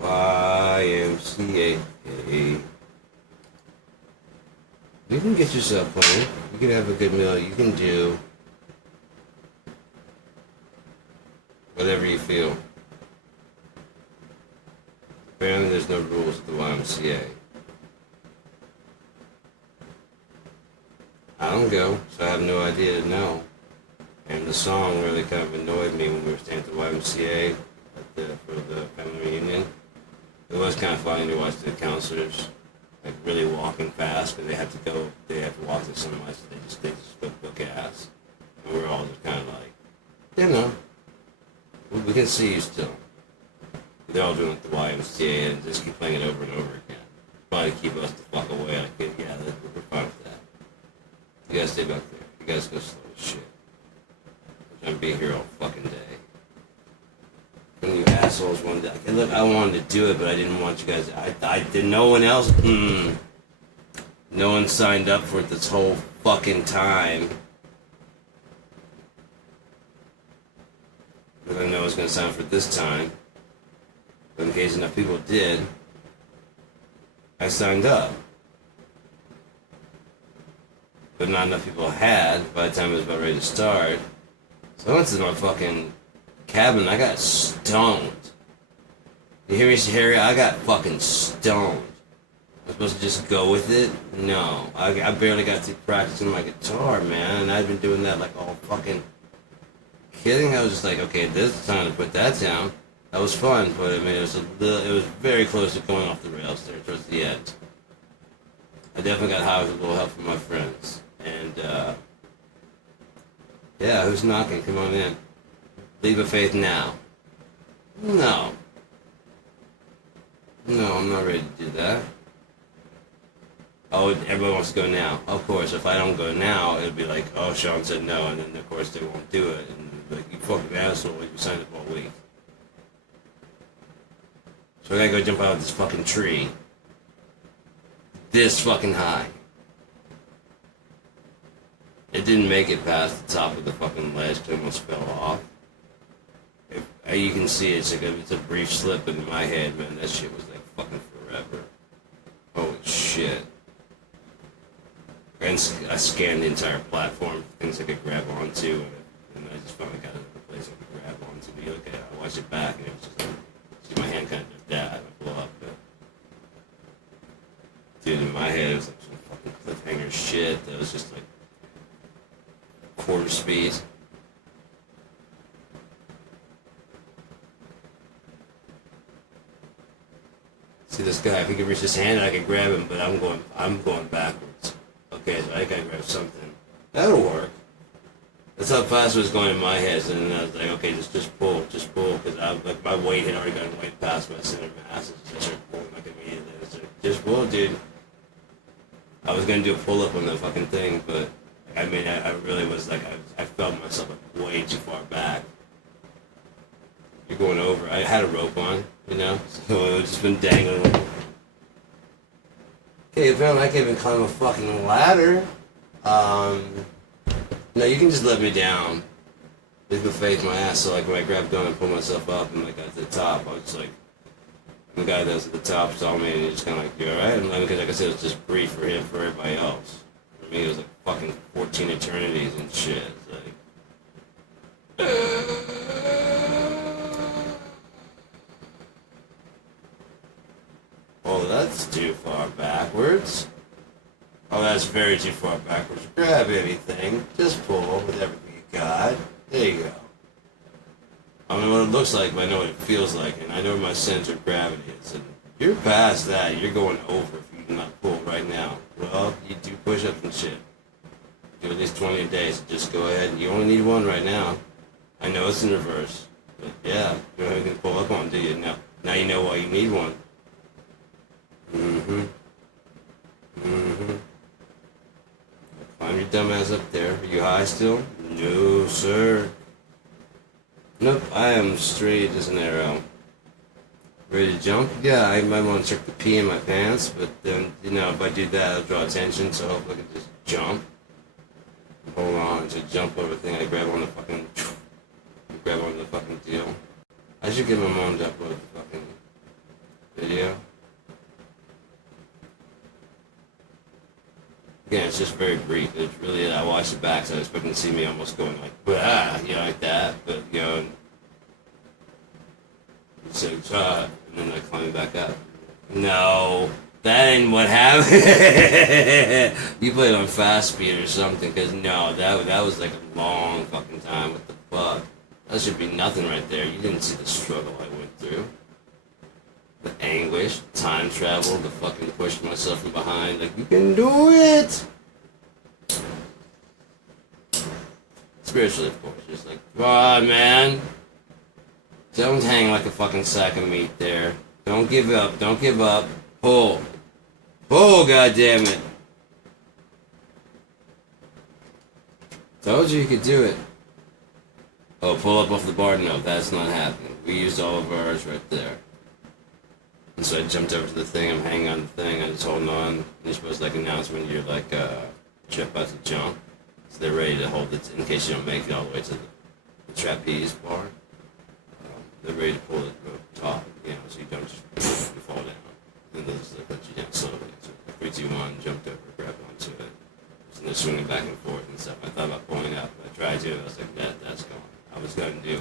YMCA. You can get yourself playing. You can have a good meal. You can do whatever you feel. Apparently there's no rules at the YMCA. I don't go, so I have no idea to know. And the song really kind of annoyed me when we were staying at the YMCA for the family reunion. It was kind of funny to watch the counselors like really walking fast, but they have to walk to somewhere, so they just book ass. And we're all just kind of like, you know, we can see you still. They're all doing like the YMCA and just keep playing it over and over again. Probably keep us the fuck away. Like, yeah, we're fine with that. You guys stay back there. You guys go slow as shit. I'm trying to be here all fucking day. When you assholes wanted to, look, I wanted to do it, but I didn't want you guys. I did. No one else. No one signed up for it this whole fucking time. But I know I was going to sign up for it this time. But in case enough people did, I signed up. But not enough people had by the time it was about ready to start. So I went to my fucking cabin. I got stoned. You hear me, Harry? I got fucking stoned. I'm supposed to just go with it? No. I barely got through practicing my guitar, man. And I've been doing that like all fucking kidding. I was just like, okay, this is time to put that down. That was fun, but I mean, it was very close to going off the rails there towards the end. I definitely got high with a little help from my friends. And, yeah, who's knocking? Come on in. Leap of faith now. No. No, I'm not ready to do that. Oh, everyone wants to go now. Of course, if I don't go now, it'll be like, oh, Sean said no, and then of course they won't do it. And like, you fucking asshole, you signed up all week. So I gotta go jump out of this fucking tree. This fucking high. It didn't make it past the top of the fucking ledge, it almost fell off. You can see it's a brief slip in my head, man. That shit was like fucking forever. Holy shit. And I scanned the entire platform, things I could grab onto, and I just finally got another place I could grab onto. But look at it, I watched it back, and it was just like, see my hand kind of did that, and I blew up. But dude, in my head, it was like some fucking cliffhanger shit that was just like quarter speed. See this guy, if he could reach his hand, I could grab him, but I'm going backwards. Okay, so I gotta grab something. That'll work. That's how fast it was going in my head, and then I was like, okay, just pull, because like my weight had already gotten way past my center mass, and I started pulling like immediately. I was like, just pull, dude. I was gonna do a pull-up on the fucking thing, but I mean, I really was like, I felt myself like way too far back. You're going over. I had a rope on, you know, so it's just been dangling. Okay, apparently I can't even climb a fucking ladder. No, you can just let me down. Leave the faith my ass. So like when I grabbed on and pulled myself up and like got to the top, I was just like, the guy that was at the top saw me and he just kind of like, you alright? And because like I said, it was just brief for him, for everybody else. For me, it was like fucking 14 eternities and shit. It's like, oh, that's too far backwards. Oh, that's very too far backwards. Grab anything. Just pull with everything you got. There you go. I don't know what it looks like, but I know what it feels like, and I know where my center of gravity is. And you're past that. You're going over if you do not pull right now. Well, you do push-ups and shit. Do at least 20 a day, so just go ahead. You only need one right now. I know it's in reverse, but yeah, you don't have anything to pull up on, do you? Now you know why you need one. Climb your dumb ass up there. Are you high still? No, sir. Nope, I am straight as an arrow. Ready to jump? Yeah, I might want to check the pee in my pants, but then, you know, if I do that, I'll draw attention, so hopefully I can just jump. Hold on, to jump over the thing, I grab on the fucking... grab onto the fucking deal. I should get my mom to upload the fucking video. Again, it's just very brief. It's really, I watched it back, so I was expecting to see me almost going like, ah, you know, like that. But, you know, so, and then I climb back up. No, that ain't what happened. You played on fast speed or something, because no, that was like a long fucking time. What the fuck? That should be nothing right there. You didn't see the struggle I went through. The anguish, time travel, the fucking push myself from behind, like, you can do it! Spiritually, of course, just like, come on, man! Don't hang like a fucking sack of meat there. Don't give up, don't give up. Pull. Pull, goddammit! Told you could do it. Oh, pull up off the bar? No, that's not happening. We used all of ours right there. And so I jumped over to the thing, I'm hanging on the thing, I'm just holding on. And you're supposed to like announce when you're like, about to jump. So they're ready to hold it in case you don't make it all the way to the trapeze bar. They're ready to pull it from the top, you know, so you don't just fall down. And they'll just let you down slowly. So 3, 2, 1, jumped over, grabbed onto it. And they're swinging back and forth and stuff. I thought about pulling up, I tried to, and I was like, that's gone. I was gonna do.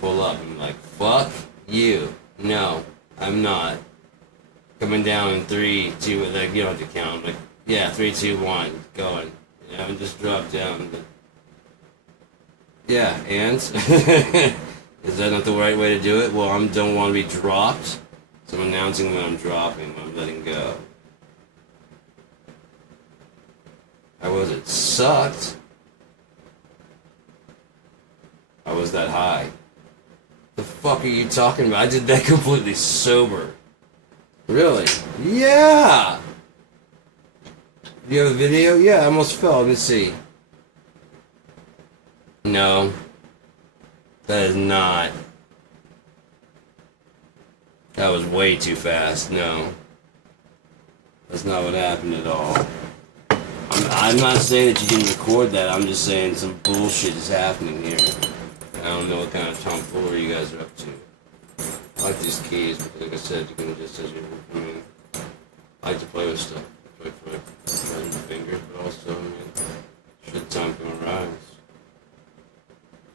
pull up. I'm like, fuck you. No, I'm not. Coming down in 3, 2, like, you don't have to count. I'm like, yeah, 3, 2, 1, going. You know, and just drop down. But yeah, and? Is that not the right way to do it? Well, I don't want to be dropped, so I'm announcing when I'm dropping, when I'm letting go. How was it? Sucked. I was that high. The fuck are you talking about? I did that completely sober. Really? Yeah! Do you have a video? Yeah, I almost fell. Let me see. No. That is not. That was way too fast. No. That's not what happened at all. I'm not saying that you didn't record that. I'm just saying some bullshit is happening here. I don't know what kind of tomfoolery you guys are up to. I like these keys because, like I said, you can just, as you, I mean, I like to play with stuff. Play for my fingers, but also, I mean, should time come arise.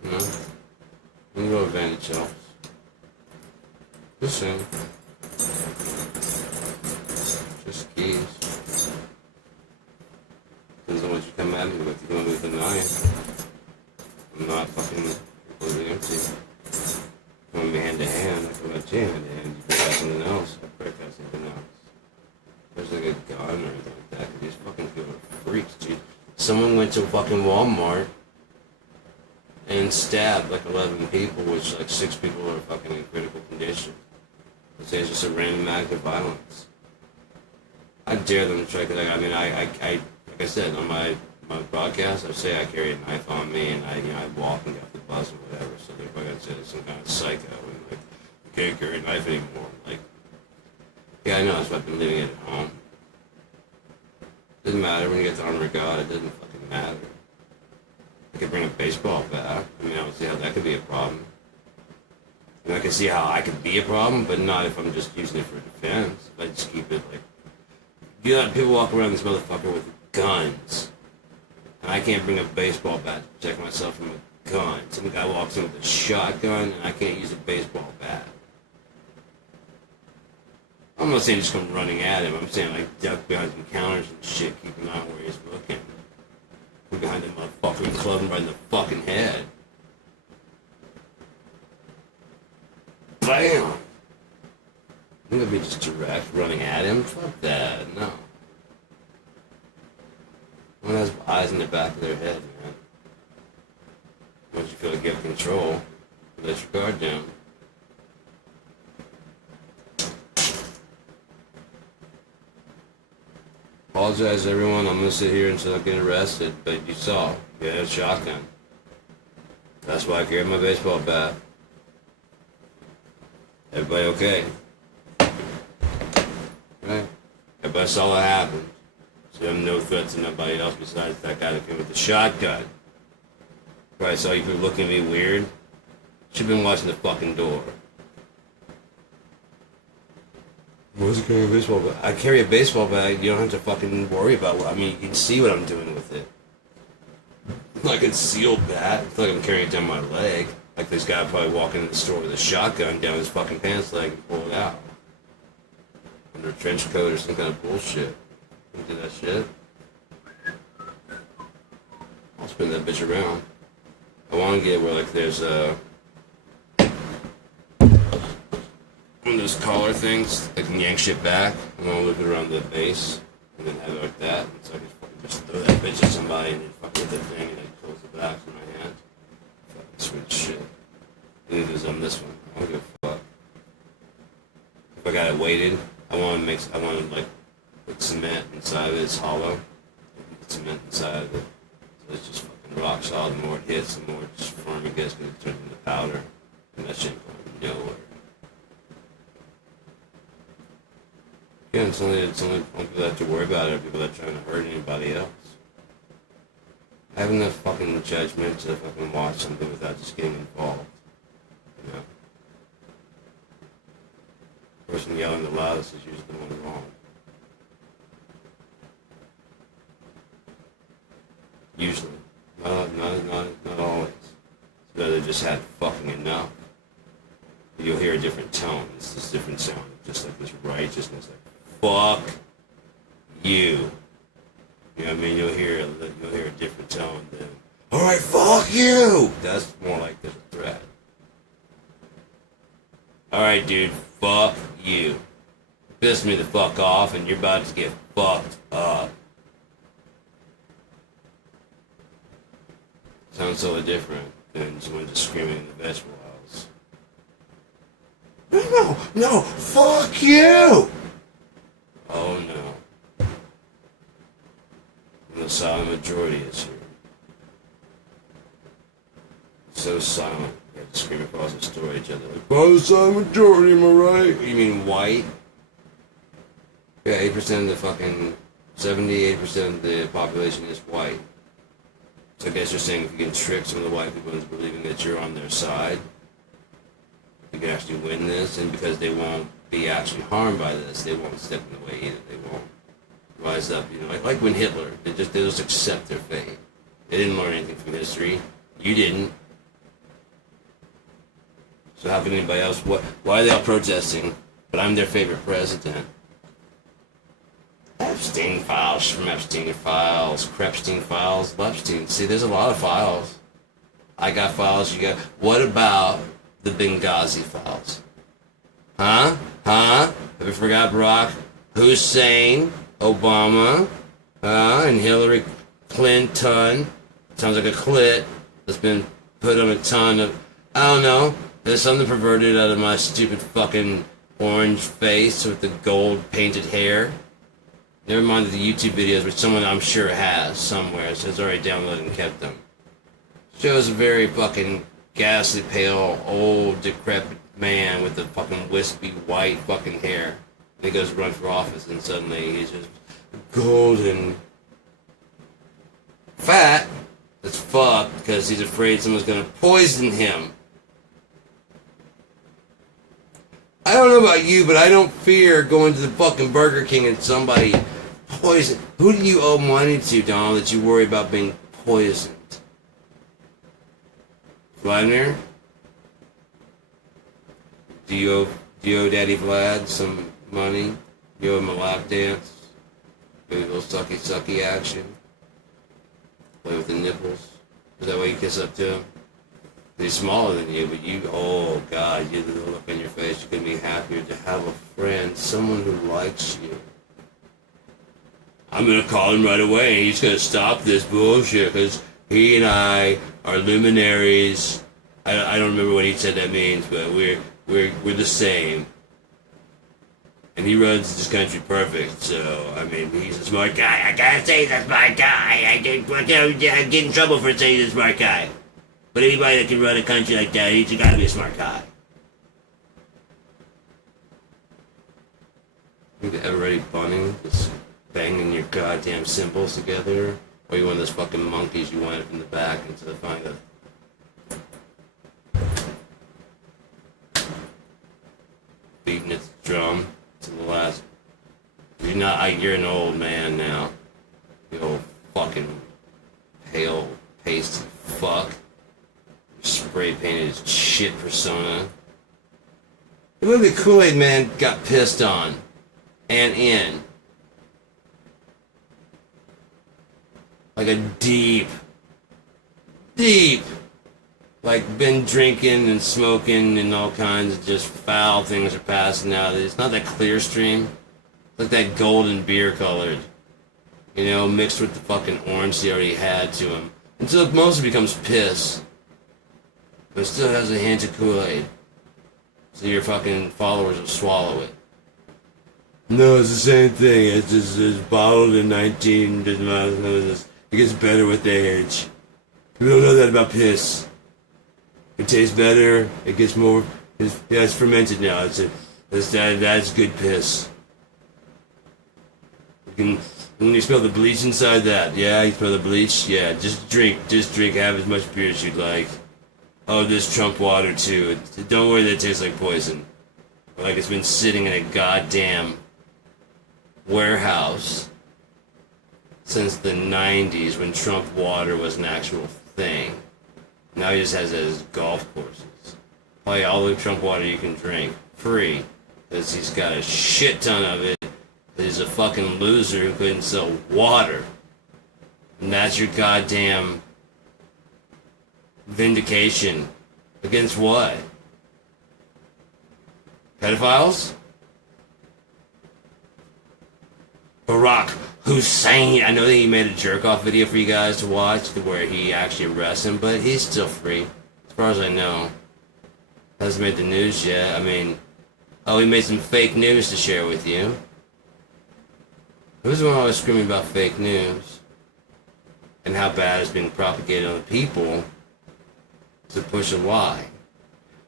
You know? You can go advantage helps. Just saying. Just keys. Depends on what you come at me with. You come with a knife. I'm not fucking completely empty. Come me hand to hand, I come at you hand to hand. You break out something else, I break out something else. There's like a gun or anything like that. These fucking people are freaks, dude. Someone went to fucking Walmart and stabbed like 11 people, which like 6 people are fucking in critical condition. They say it's just a random act of violence. I dare them to try, because I mean, like I said on my broadcast, I say I carry a knife on me, and I walk and get off the bus or whatever. So they're probably gonna say there's some kind of psycho and like you can't carry a knife anymore. Like, yeah, I know. That's why I've been leaving it at home. Doesn't matter when you get the armor of God. It doesn't fucking matter. I could bring a baseball bat. I mean, I would see how that could be a problem. And I can see how I could be a problem, but not if I'm just using it for defense. If I just keep it like, you know, people walk around this motherfucker with guns. And I can't bring a baseball bat to protect myself from a gun. Some guy walks in with a shotgun, and I can't use a baseball bat. I'm not saying just come running at him. I'm saying like duck behind some counters and shit, keep an eye on where he's looking. Go behind the motherfucker and club him right in the fucking head. Bam! I'm gonna be just direct, running at him. Fuck that, no. One has eyes in the back of their head, man. Once you feel like you have control, let your guard down. Apologize, everyone. I'm gonna sit here until I get arrested, but you saw, you had a shotgun. That's why I carry my baseball bat. Everybody okay? Right? Everybody saw what happened. So I'm no threat to nobody else besides that guy that came with the shotgun. Probably saw you people looking at me weird. Should've been watching the fucking door. Why was he carrying a baseball bat? I carry a baseball bag. You don't have to fucking worry about what. I mean, you can see what I'm doing with it. Like a concealed bat. It's like I'm carrying it down my leg. Like this guy probably walking in the store with a shotgun down his fucking pants leg and pull it out. Under a trench coat or some kind of bullshit. You do that shit. I'll spin that bitch around. I want to get where like there's one of those collar things that can yank shit back. I want to loop it around the base and then have it like that. And so I can just throw that bitch at somebody and then fuck with the thing and it pulls it back from my hand. Fucking sweet shit. Neither is on this one. I don't give a fuck. If I got it weighted, I want to like put cement inside of it. It's hollow. Put cement inside of it. So it's just fucking rock solid. The more it hits, the more it just firm it gets because it turns into powder. And that shit going nowhere. Yeah, it's only people that have to worry about it are people that are trying to hurt anybody else. I have enough fucking judgment to fucking watch something without just getting involved. You know? The person yelling the loudest is usually the one wrong. Usually. Not always. So they just had fucking enough. You'll hear a different tone. It's this different sound, just like this righteousness, like fuck you. You know what I mean? You'll hear a different tone than, all right, fuck you. That's more like there's a threat. All right, dude, fuck you. Piss me the fuck off, and you're about to get fucked up. Sounds so different than someone just screaming in the vegetable aisles. No, fuck you! Oh no. And the silent majority is here. So silent, they have to scream across the store at each other like, oh, the silent majority, am I right? You mean white? Yeah, 8% of the fucking, 78% of the population is white. So I guess you're saying if you can trick some of the white people into believing that you're on their side, you can actually win this, and because they won't be actually harmed by this, they won't step in the way either. They won't rise up, you know, like when Hitler, they just accept their fate. They didn't learn anything from history. You didn't. So how can anybody else? Why are they all protesting? But I'm their favorite president. Epstein files from Epstein files, Krepstein files, Lepstein. See, there's a lot of files. I got files, you got. What about the Benghazi files? Huh? Have you forgot Barack Hussein Obama? And Hillary Clinton? Sounds like a clit that's been put on a ton of. I don't know. There's something perverted out of my stupid fucking orange face with the gold painted hair. Never mind the YouTube videos, which someone I'm sure has somewhere, so it's already downloaded and kept them. Shows a very fucking ghastly pale, old, decrepit man with the fucking wispy white fucking hair. And he goes to run for office, and suddenly he's just golden, fat as fuck because he's afraid someone's gonna poison him. I don't know about you, but I don't fear going to the fucking Burger King and somebody poison. Who do you owe money to, Donald, that you worry about being poisoned? Vladimir? Do you owe Daddy Vlad some money? You owe him a lap dance? Maybe a little sucky action? Play with the nipples? Is that why you kiss up to him? He's smaller than you, but you, oh God, you the look on your face, you couldn't be happier to have a friend, someone who likes you. I'm gonna call him right away, he's gonna stop this bullshit, because he and I are luminaries. I don't remember what he said that means, but we're the same. And he runs this country perfect, so, I mean, he's a smart guy. I gotta say he's a smart guy. I get in trouble for saying he's a smart guy. But anybody that can run a country like that, he's gotta be a smart guy. Think of everybody bunning, just banging your goddamn cymbals together? Or you one of those fucking monkeys you wind up in the back into the front of beating its drum to the last. You're an old man now. You old fucking pale, pasty fuck. Spray painted his shit persona. The movie Kool-Aid Man got pissed on. And in. Like a deep, like been drinking and smoking and all kinds of just foul things are passing out. It's not that clear stream. It's like that golden beer colored. You know, mixed with the fucking orange he already had to him. Until it mostly becomes piss. But it still has a hint of Kool-Aid. So your fucking followers will swallow it. No, it's the same thing. It's just it's bottled in 19. Doesn't matter. It gets better with age. People don't know that about piss. It tastes better. It gets more. It's fermented now. That's good piss. When you smell the bleach inside that, yeah, you smell the bleach. Yeah, just drink. Have as much beer as you'd like. Oh, this Trump water too. Don't worry that it tastes like poison. Like it's been sitting in a goddamn warehouse since the 90s when Trump water was an actual thing. Now he just has it as golf courses. Like all the Trump water you can drink. Free. Because he's got a shit ton of it. He's a fucking loser who couldn't sell water. And that's your goddamn vindication. Against what? Pedophiles? Barack Hussein. I know that he made a jerk-off video for you guys to watch where he actually arrests him, but he's still free. As far as I know. Hasn't made the news yet. I mean, oh, he made some fake news to share with you. Who's the one always screaming about fake news? And how bad it's being propagated on the people to push a lie.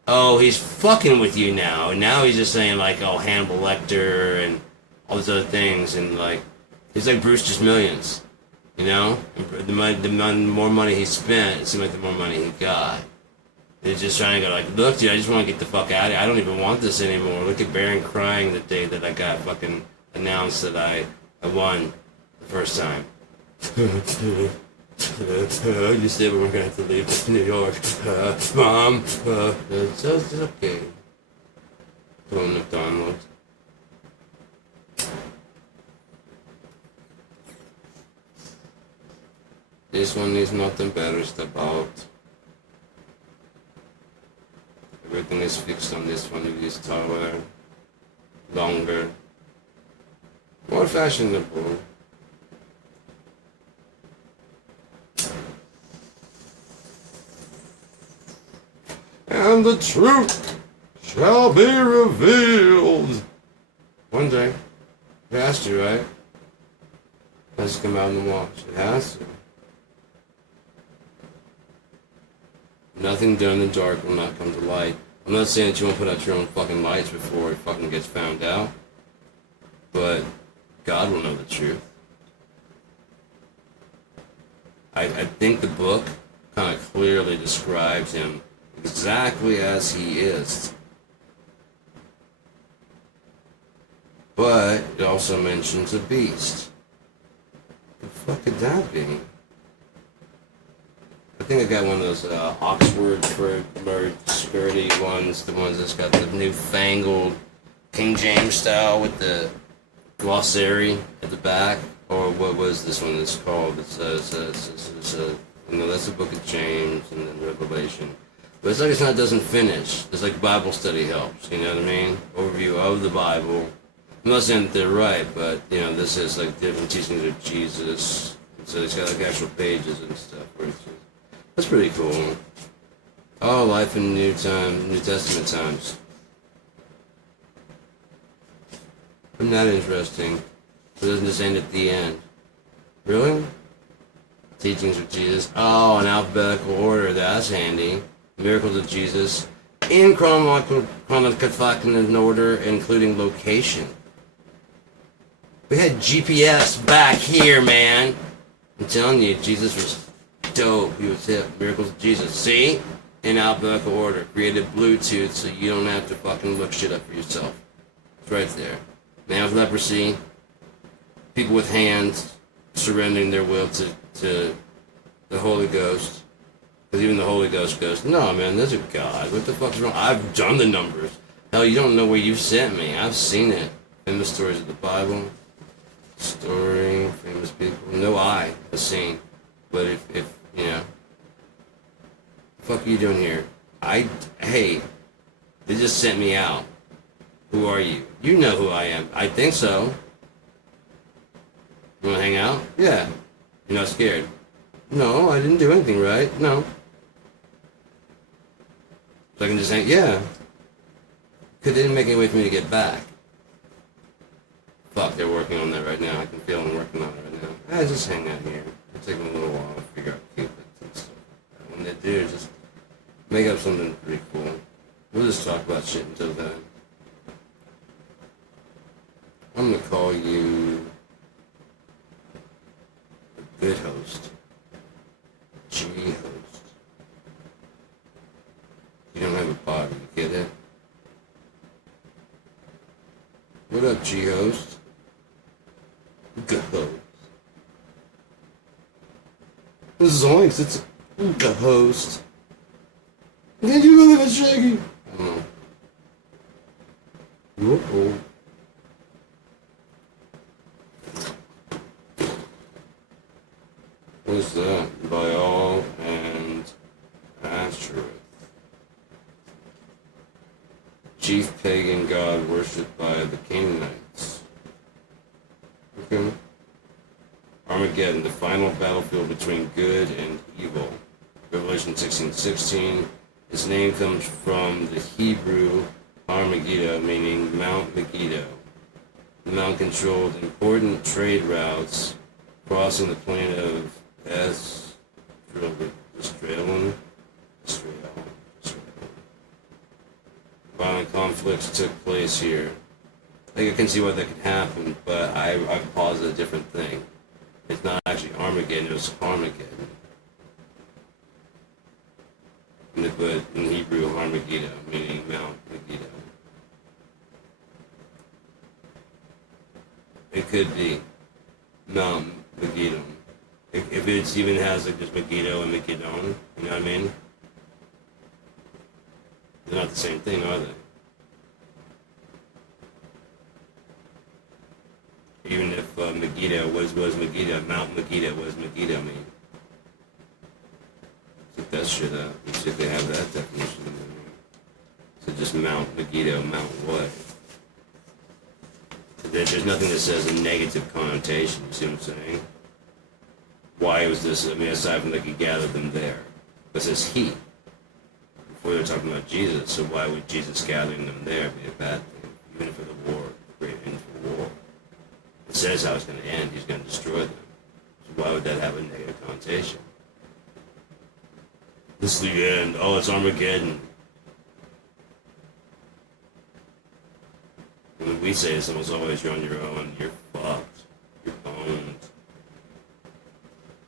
Oh, he's fucking with you now. And now he's just saying like, oh, Hannibal Lecter and all these other things. And like, he's like Bruce Just Millions. You know? The more money he spent, it seemed like the more money he got. He's just trying to go like, look, dude, I just want to get the fuck out of here. I don't even want this anymore. Look at Barron crying the day that I got fucking announced that I won the first time. You said we were gonna have to leave New York. Mom, it's okay. Go to McDonald's. This one is not embarrassed about. Everything is fixed on this one. It is taller, longer, more fashionable. And the truth shall be revealed. One day. It has to, right? It has to come out in the wash. It has to. Nothing done in the dark will not come to light. I'm not saying that you won't put out your own fucking lights before it fucking gets found out. But God will know the truth. I think the book kind of clearly describes him exactly as he is. But it also mentions a beast. What the fuck could that be? I think I got one of those Oxford for skirty ones, the ones that's got the newfangled King James style with the glossary at the back. Or what was this one that's called? It's you know, that's the book of James and then Revelation. But it's like it doesn't finish. It's like Bible study helps, you know what I mean? Overview of the Bible. I'm not saying that they're right, but, you know, this is like different teachings of Jesus. So it's got like actual pages and stuff. Where it's just, that's pretty cool. Oh, life in New Testament times. Isn't that interesting? It doesn't just end at the end. Really? Teachings of Jesus. Oh, in alphabetical order. That's handy. Miracles of Jesus. In chronological order, including location. We had GPS back here, man. I'm telling you, Jesus was dope. He was hip. Miracles of Jesus. See? In alphabetical order. Created Bluetooth so you don't have to fucking look shit up for yourself. It's right there. Man with leprosy. People with hands surrendering their will to the Holy Ghost. Because even the Holy Ghost goes, no, man, there's a God. What the fuck's wrong? I've done the numbers. Hell, you don't know where you've sent me. I've seen it. Famous stories of the Bible. Story, famous people. No eye has seen. But if you know, the fuck are you doing here? Hey, they just sent me out. Who are you? You know who I am. I think so. You wanna hang out? Yeah. You're not scared? No, I didn't do anything right. No. So I can just hang, yeah. Because they didn't make any way for me to get back. Fuck, they're working on that right now. I can feel them working on it right now. Just hang out here. It'll take them a little while to figure out Cupids and stuff. When they do, just make up something pretty cool. We'll just talk about shit until then. I'm gonna call you a good host. G host. You don't have a body, you get it? What up, G host? Good host. Zoinks, it's a good host. Can't you believe it's Shaggy? by all, and Ashereth, chief pagan god worshipped by the Canaanites. Okay. Armageddon, the final battlefield between good and evil. Revelation 16:16. Its name comes from the Hebrew Armageddon, meaning Mount Megiddo. The mount controlled important trade routes crossing the plain of Australia. Violent conflicts took place here. I can see why that could happen, but I've posited a different thing. It's not actually Armageddon, it was Armageddon. But in Hebrew, Armageddon, meaning Mount Megiddo. It could be Mount Megiddo. If it even has like just Megiddo and Megiddo, you know what I mean? They're not the same thing, are they? Even if Megiddo was Megiddo, Mount Megiddo, what does Megiddo mean? Check that shit out. Let's see if they have that definition in there. So just Mount Megiddo, Mount what? There's nothing that says a negative connotation, you see what I'm saying? Why was this, I mean, aside from like he gathered them there. It says he. Before they were talking about Jesus, so why would Jesus gathering them there be a bad thing? Even for the war, great end for war. It says how it's going to end, he's going to destroy them. So why would that have a negative connotation? This is the end. Oh, it's Armageddon. When we say this, almost always you're on your own. You're fucked. You're owned.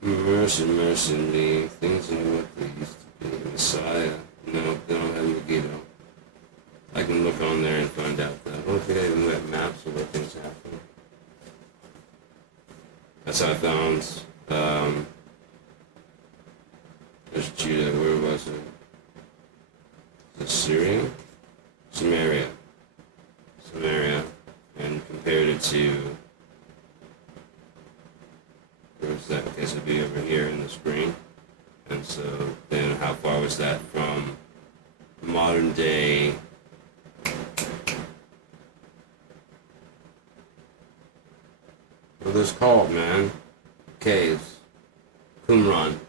Mercy, mercy me. Things ain't what they used to be. Messiah. No, they don't have Megiddo. I can look on there and find out that. I don't think I even have maps of where things happen. That's how I found, there's Judah. Where was it? Is it Syria? Samaria. And compared it to, where's that? Okay, so it'd be over here in the screen. And so then how far was that from modern day what are those called, man? Caves. Qumran.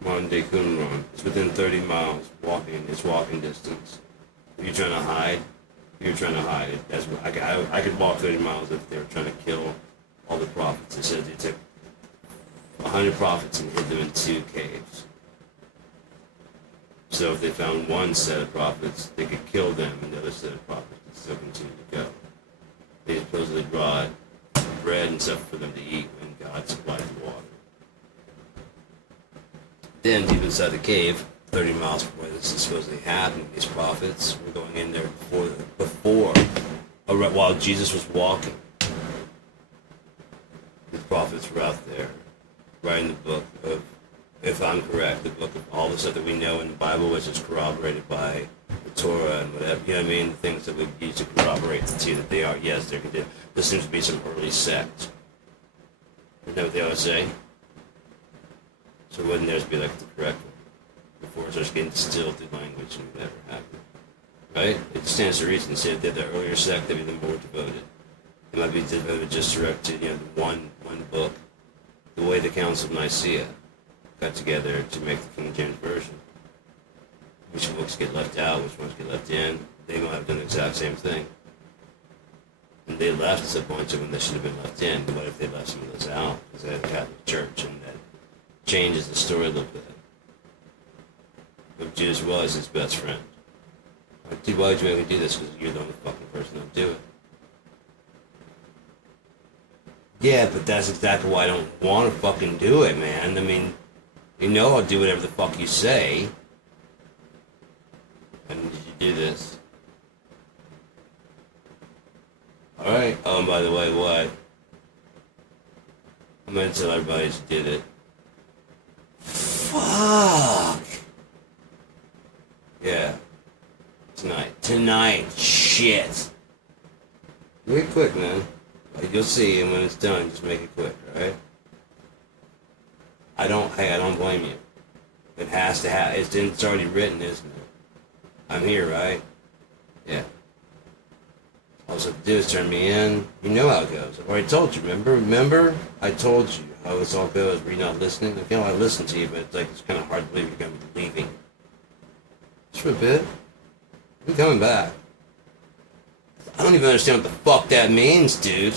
Modern day Qumran. It's within 30 miles walking. It's walking distance. If you're trying to hide, That's I could walk 30 miles if they were trying to kill all the prophets. It said they took 100 prophets and hid them in 2 caves. So if they found one set of prophets, they could kill them, and the other set of prophets could still continue to go. They supposedly brought bread and stuff for them to eat, and God supplied the water. Then, deep inside the cave, 30 miles from where this is supposedly happening, these prophets were going in there while Jesus was walking. The prophets were out there writing the book of, if I'm correct, the book of all the stuff that we know in the Bible, which is corroborated by the Torah and whatever, you know what I mean? The things that we use to corroborate the two that they are, yes, they're condemned. This seems to be some early sect. Isn't that what they always say? So wouldn't theirs be like the correct one? Before it starts getting distilled through language and whatever happened. Right? It stands to reason. Say if they're the earlier sect, they'd be the more devoted. They might be devoted just direct to, the one book. The way the Council of Nicaea got together to make the King James Version. Which books get left out, which ones get left in. They might have done the exact same thing. And they left a bunch of them that should have been left in. But what if they left some of those out? Because they had a Catholic Church, and that changes the story a little bit. But Judas was his best friend. Like, dude, why would you make me do this? Because you're the only fucking person that'll do it. Yeah, but that's exactly why I don't want to fucking do it, man. I mean, I'll do whatever the fuck you say. And did you do this? Alright. Oh, and by the way, what? I'm gonna tell everybody you did it. Fuck! Yeah. Tonight. Shit. Make it quick, man. You'll see, and when it's done, just make it quick, alright? I I don't blame you. It has to have. It's already written, isn't it? I'm here, right? Yeah. All you have to do is turn me in. You know how it goes. I've already told you. Remember? I told you how this all goes. Were you not listening? Like, I listen to you, but it's kind of hard to believe you're going to be leaving. Just for a bit. I'm coming back. I don't even understand what the fuck that means, dude.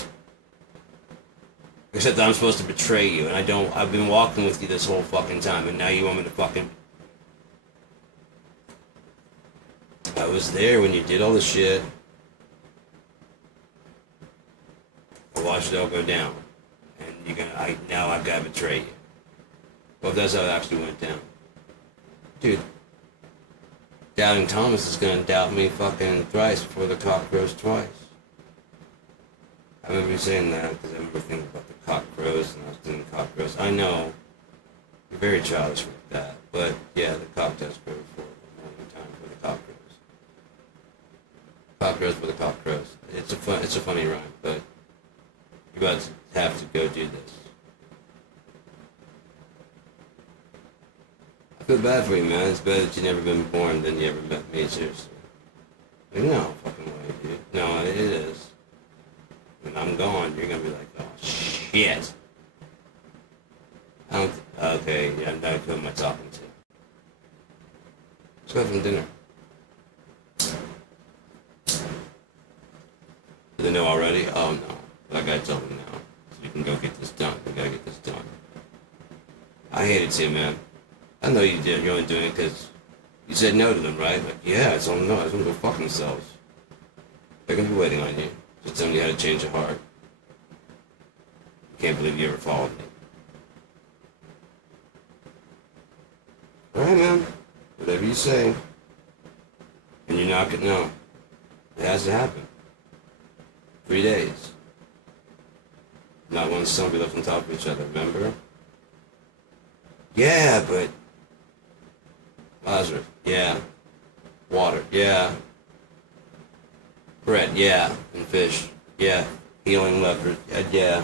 Except that I'm supposed to betray you, and I don't. I've been walking with you this whole fucking time, and now you want me to fucking... I was there when you did all the shit. I watched it all go down. And now I've got to betray you. Well, if that's how it actually went down. Dude. Doubting Thomas is gonna doubt me fucking thrice before the cock crows twice. I remember you saying that because I remember thinking about the cock crows and I was doing the cock crows. I know you're very childish with that, but yeah, the cock does crow for a long time for the cock crows. Cock crows for the cock crows. It's a funny rhyme, but you're about to have to go do this. I feel bad for you, man. It's better that you never been born than you ever met me, seriously. Like, no fucking way, dude. No, it is. When I'm gone, you're gonna be like, oh, shit. Okay, yeah, I'm not who am I talking to? Let's go have some dinner. Do they know already? Oh, no. But I gotta tell them now. So we can go get this done. We gotta get this done. I hate it too, man. I know you did. You're only doing it because you said no to them, right? Like, yeah, I told them no. I told them to go fuck themselves. They're going to be waiting on you. Just telling you how to change your heart. Can't believe you ever followed me. Alright, man. Whatever you say. And you're not going to know. It has to happen. 3 days. Not one stone be left on top of each other, remember? Yeah, but... Lazarus, yeah. Water, yeah. Bread, yeah. And fish, yeah. Healing lepers, yeah.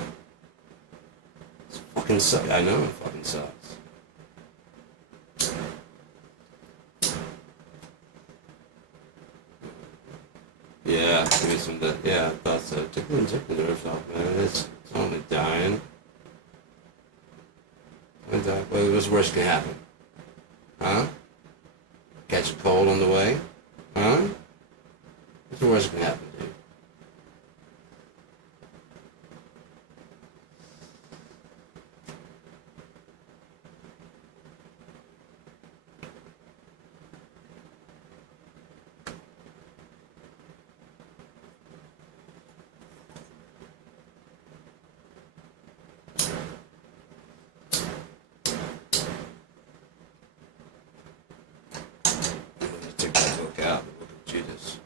It fucking sucks. I know it fucking sucks. Yeah, give me some of that. Yeah, I thought so. Take the nerves off, man. It's only dying. What's worse can happen? Huh? Catch a cold on the way? Huh? What's the worst can happen, dude? Take that book out, the book of Judas.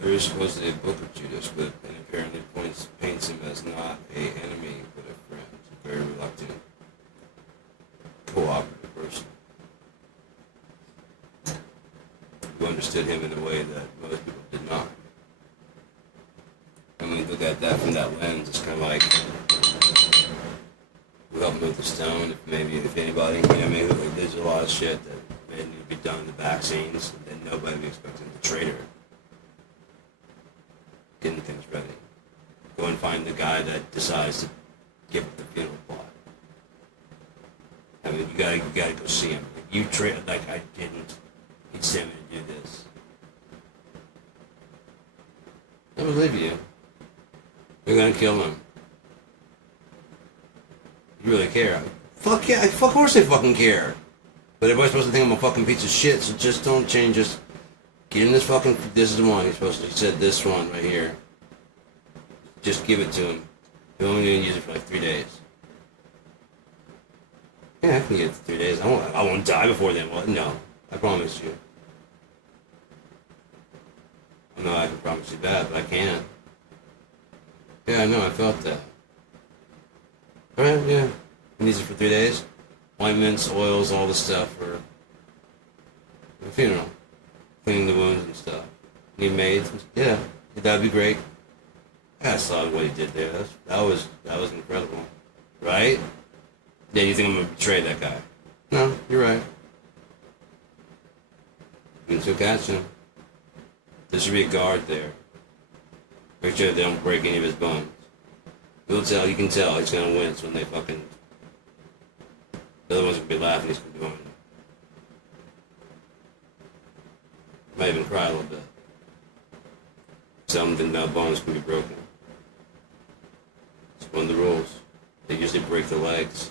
There is supposedly a book of Judas, but it apparently paints him as not an enemy, but a friend. A very reluctant, cooperative person. Who understood him in a way that most people did not. And when you look at that from that lens, it's kind of like, who helped move the stone, if anybody, you know what I mean? There's a lot of shit that may need to be done in the back scenes, and then nobody would be expecting the traitor. Getting things ready. Go and find the guy that decides to give up the funeral plot. I mean, you gotta go see him. Like I didn't. He'd send me to do this. I believe you. You're gonna kill him. You really care? Fuck yeah! Of course I fucking care. But everybody's supposed to think I'm a fucking piece of shit. So just don't change. Just get him this fucking. This is the one he's supposed to. He said this one right here. Just give it to him. You're only gonna use it for like 3 days. Yeah, I can get it for 3 days. I won't die before then. What? No, I promise you. I know I can promise you that, but I can't. Yeah, I know. I felt that. All right, yeah. He needs it for 3 days. Ointments, oils, all the stuff for the funeral. Cleaning the wounds and stuff. Need maids? Yeah, that'd be great. I saw what he did there. That was incredible. Right? Yeah, you think I'm gonna betray that guy? No, you're right. You can still catch him. There should be a guard there. Make sure they don't break any of his bones. You'll tell, you can tell he's gonna wince when they fucking... The other one's gonna be laughing, he's gonna be going... Might even cry a little bit. Something about bones can be broken. It's one of the rules. They usually break the legs.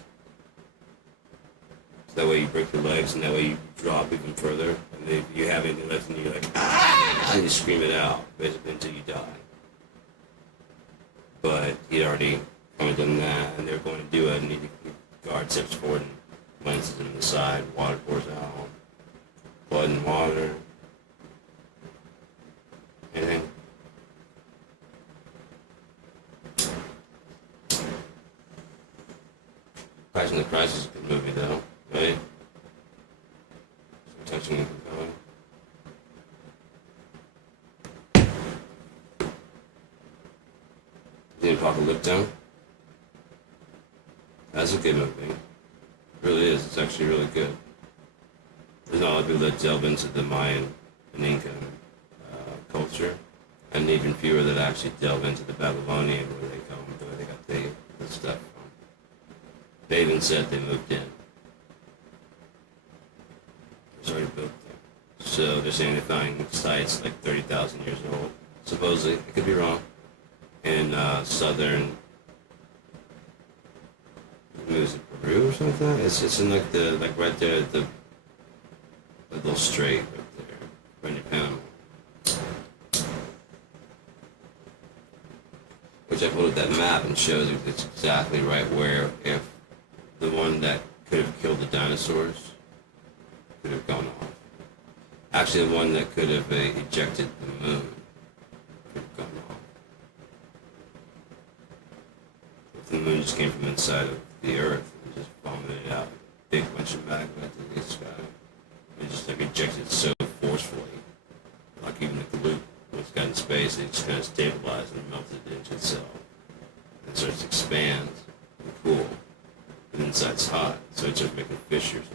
So that way you break the legs and that way you drop even further. And if you have anything left and you're like, ah! And you scream it out, basically until you die. But he'd already kind of done that and they're going to do it and the guard steps forward and lances him in the side, water pours out. Blood and water. Anything? Passion of the Christ is a good movie though, right? So touching and compelling. The Apocalypto. That's a good movie. It really is. It's actually really good. There's not a lot of people that delve into the Mayan and Inca culture, and even fewer that actually delve into the Babylonian, where they come, where they got the stuff from. They even said they moved in. It was already built there. So they're saying they're finding sites like 30,000 years old, supposedly. I could be wrong. In southern, maybe it's in Peru or something. It's in like right there at the little strait right there, right near Panama. Which I pulled up that map and shows you it's exactly right where if the one that could have killed the dinosaurs could have gone off. Actually, the one that could have ejected the moon could have gone off. If the moon just came from inside of the Earth and just vomited out a big bunch of magma into the sky. It just like ejected so forcefully, like even the glue. When it's got in space, it just kind of stabilized and melted into itself. It starts to expand and cool. And inside's hot, so it starts making fissures.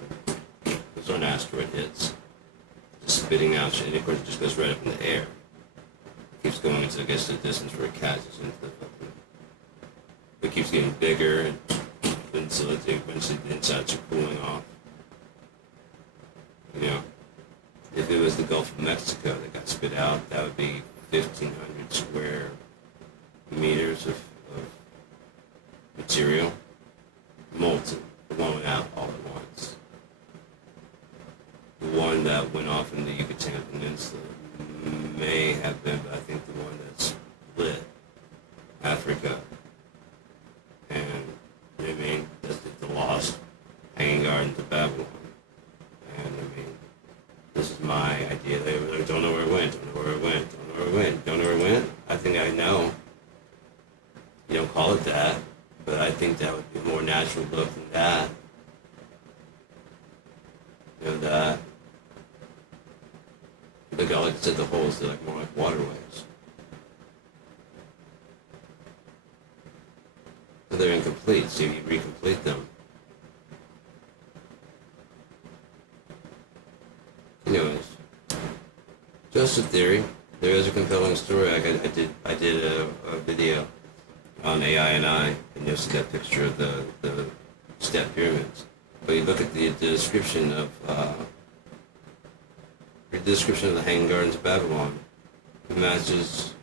Those are an asteroid hits. Just spitting out shit, and of course it just goes right up in the air. It keeps going until it gets to the distance where it catches into the fucking... It keeps getting bigger, and until eventually the insides are cooling off. You know? If it was the Gulf of Mexico that got spit out, that would be 1,500 square meters of material, molten, blown out all at once. The one that went off in the Yucatan Peninsula may have been, I think, the one that split Africa. And, you know what I mean? That's the lost hanging gardens of Babylon. And, I mean, this is my idea. They were like, don't know where it went, don't know where it went, don't know where it went, don't know where it went. I think I know. You don't call it that, but I think that would be a more natural look than that. You know, that. Like I like said, the holes, they're like more like waterways. So they're incomplete, so you recomplete them. Anyways, just a theory. There is a compelling story. I did a video on aKNOWN, and you'll see that picture of the step pyramids. But you look at the description of the Hanging Gardens of Babylon. It matches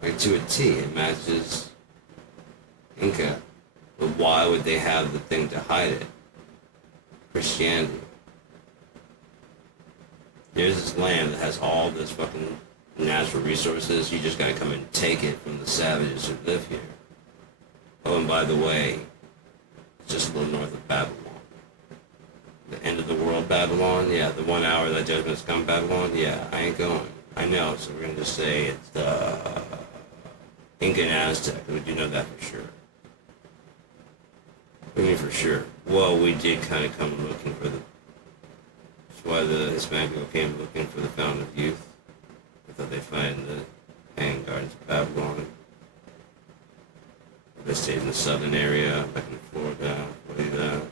like to a T. It matches Inca. But why would they have the thing to hide it? Christianity. There's this land that has all this fucking natural resources. You just gotta come and take it from the savages who live here. Oh, and by the way, it's just a little north of Babylon. The end of the world Babylon, yeah, the 1 hour that judgment's come Babylon, yeah, I ain't going. I know, so we're gonna just say it's the Inca and Aztec. We do know that for sure. I mean, for sure. Well, we did kind of come looking for the... That's why the Hispanic people came looking for the Fountain of Youth. I thought they'd find the Hanging Gardens of Babylon. They say stayed in the southern area, like in Florida, Florida,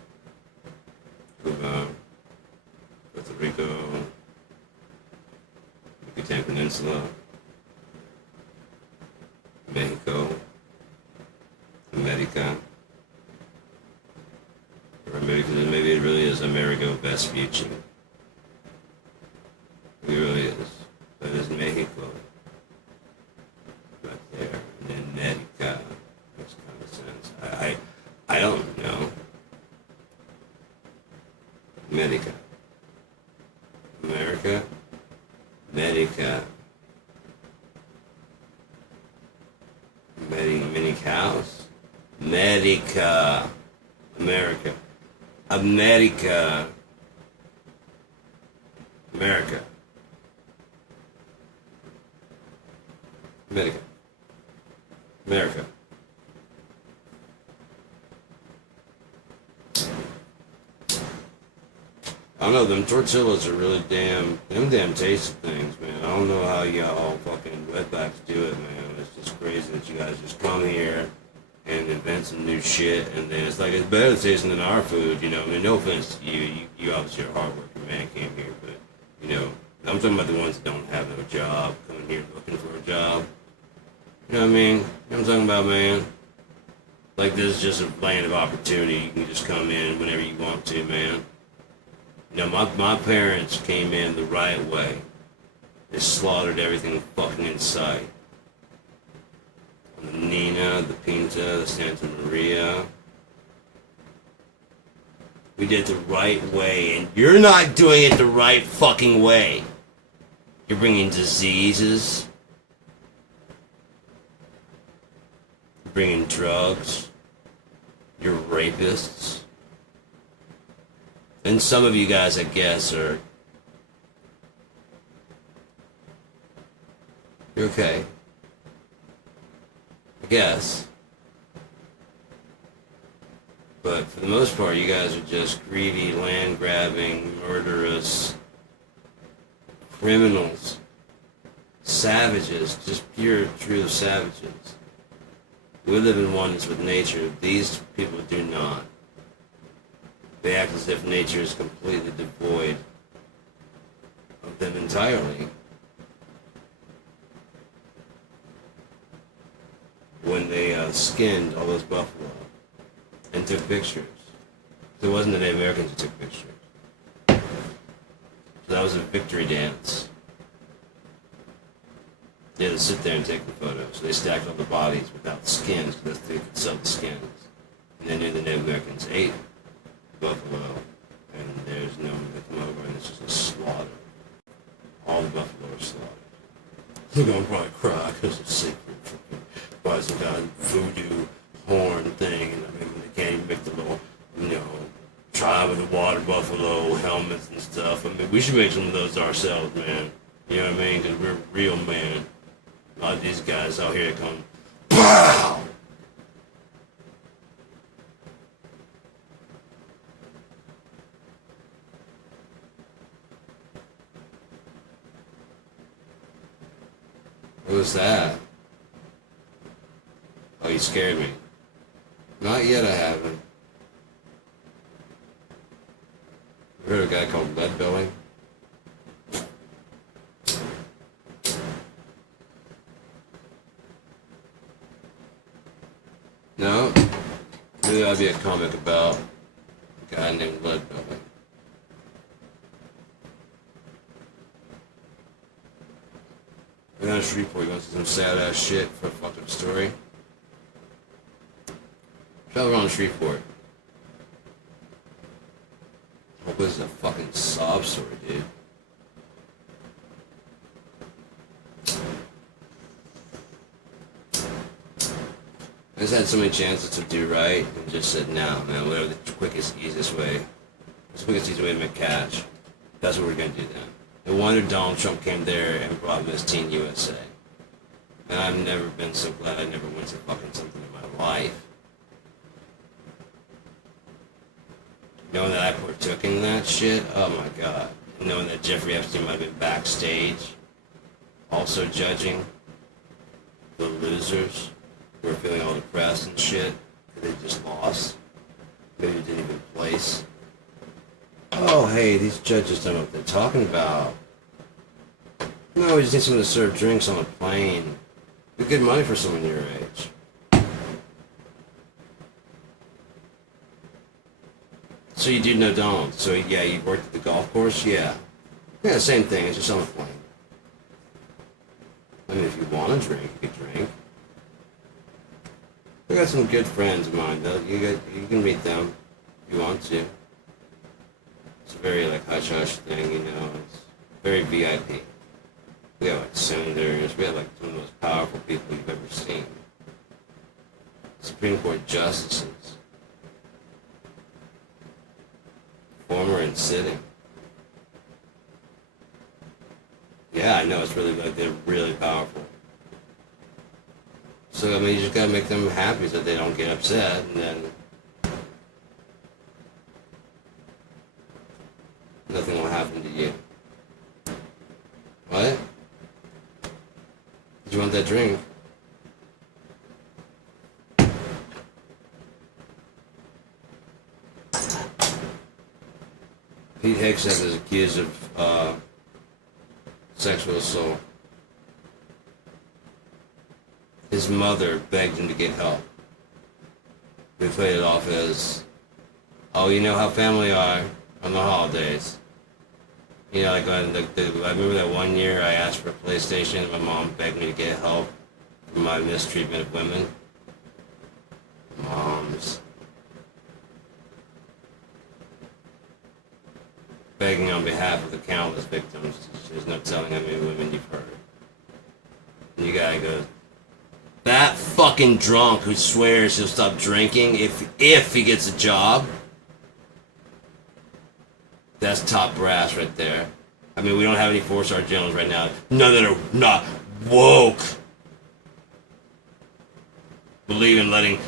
Cuba, Puerto Rico, Yucatan Peninsula, Mexico, America. Or maybe it really is Amerigo Vespucci. It really is. But it's Mexico. Right there. And then America. Makes kind of sense. I don't know. America. America. America. Many cows. America. America. America. America. America. America. I don't know, them tortillas are really damn tasty things, man. I don't know how y'all fucking wetbacks do it, man. It's just crazy that you guys just come here and invent some new shit, and then it's like, it's better tasting than our food, you know. I mean, no offense to you. You obviously are a hard-working man, came here, but, you know, I'm talking about the ones that don't have no job, coming here looking for a job. You know what I mean? You know what I'm talking about, man? Like, this is just a land of opportunity. You can just come in whenever you want to, man. You know, my parents came in the right way. They slaughtered everything fucking in sight. The Nina, the Pinta, the Santa Maria. We did it the right way, and you're not doing it the right fucking way. You're bringing diseases. You're bringing drugs. You're rapists. And some of you guys, I guess, are... You're okay. I guess. But for the most part, you guys are just greedy, land-grabbing, murderous criminals. Savages. Just pure, true savages. We live in oneness with nature. These people do not. They act as if nature is completely devoid of them entirely. When they skinned all those buffalo and took pictures. So it wasn't the Native Americans who took pictures. So that was a victory dance. They had to sit there and take the photos. So they stacked all the bodies without the skins because they could sell the skins. And they knew the Native Americans ate buffalo, and there's no one that come over and it's just a slaughter. All the buffalo are slaughtered. They're gonna probably cry because it's secret. By some kind of voodoo horn thing, and I mean, they can't even make the little, you know, tribe of the water buffalo helmets and stuff. I mean, we should make some of those ourselves, man. You know what I mean? Because we're real, man. A lot of these guys out here come, BOW! What was that? Oh, you scared me. Not yet, I haven't. You heard of a guy called Lead Belly? No? Maybe that'd be a comic about a guy named Lead Belly. We're on Shreveport. You want to see some sad ass shit for a fucked up story? Travel around Shreveport. Hope this is a fucking sob story, dude. I just had so many chances to do right and just said, no, man, whatever the quickest, easiest way. The quickest, easiest way to make cash. That's what we're gonna do then. No wonder Donald Trump came there and brought Miss Teen USA. And I've never been so glad I never went to fucking something in my life. Knowing that I partook in that shit, oh my god. Knowing that Jeffrey Epstein might have been backstage, also judging the losers who are feeling all depressed and shit. they just lost. Maybe didn't even place. Oh, hey, these judges don't know what they're talking about. No, we just need someone to serve drinks on a plane. Be good money for someone your age. So you do know Donald. So yeah, you worked at the golf course? Yeah. Yeah, same thing. It's just on a plane. I mean, if you want to drink, you can drink. I got some good friends of mine, though. You can meet them if you want to. It's a very, like, hush-hush thing, you know. It's very VIP. We have, like, senators. We have, like, some of the most powerful people you've ever seen. Supreme Court justices. Former and sitting. Yeah, I know. It's really, like, they're really powerful. So, I mean, you just gotta make them happy so they don't get upset, and then nothing will happen to you. What? Did you want that drink? Pete Hegseth is accused of sexual assault. His mother begged him to get help. We played it off as, oh, you know how family are on the holidays. You know, like when I remember that one year I asked for a PlayStation and my mom begged me to get help for my mistreatment of women. Moms. Begging on behalf of the countless victims. There's no telling how many women you've hurt. And you guy goes, that fucking drunk who swears he'll stop drinking if he gets a job. That's top brass right there. I mean, we don't have any 4-star generals right now. None that are not woke. Believe in letting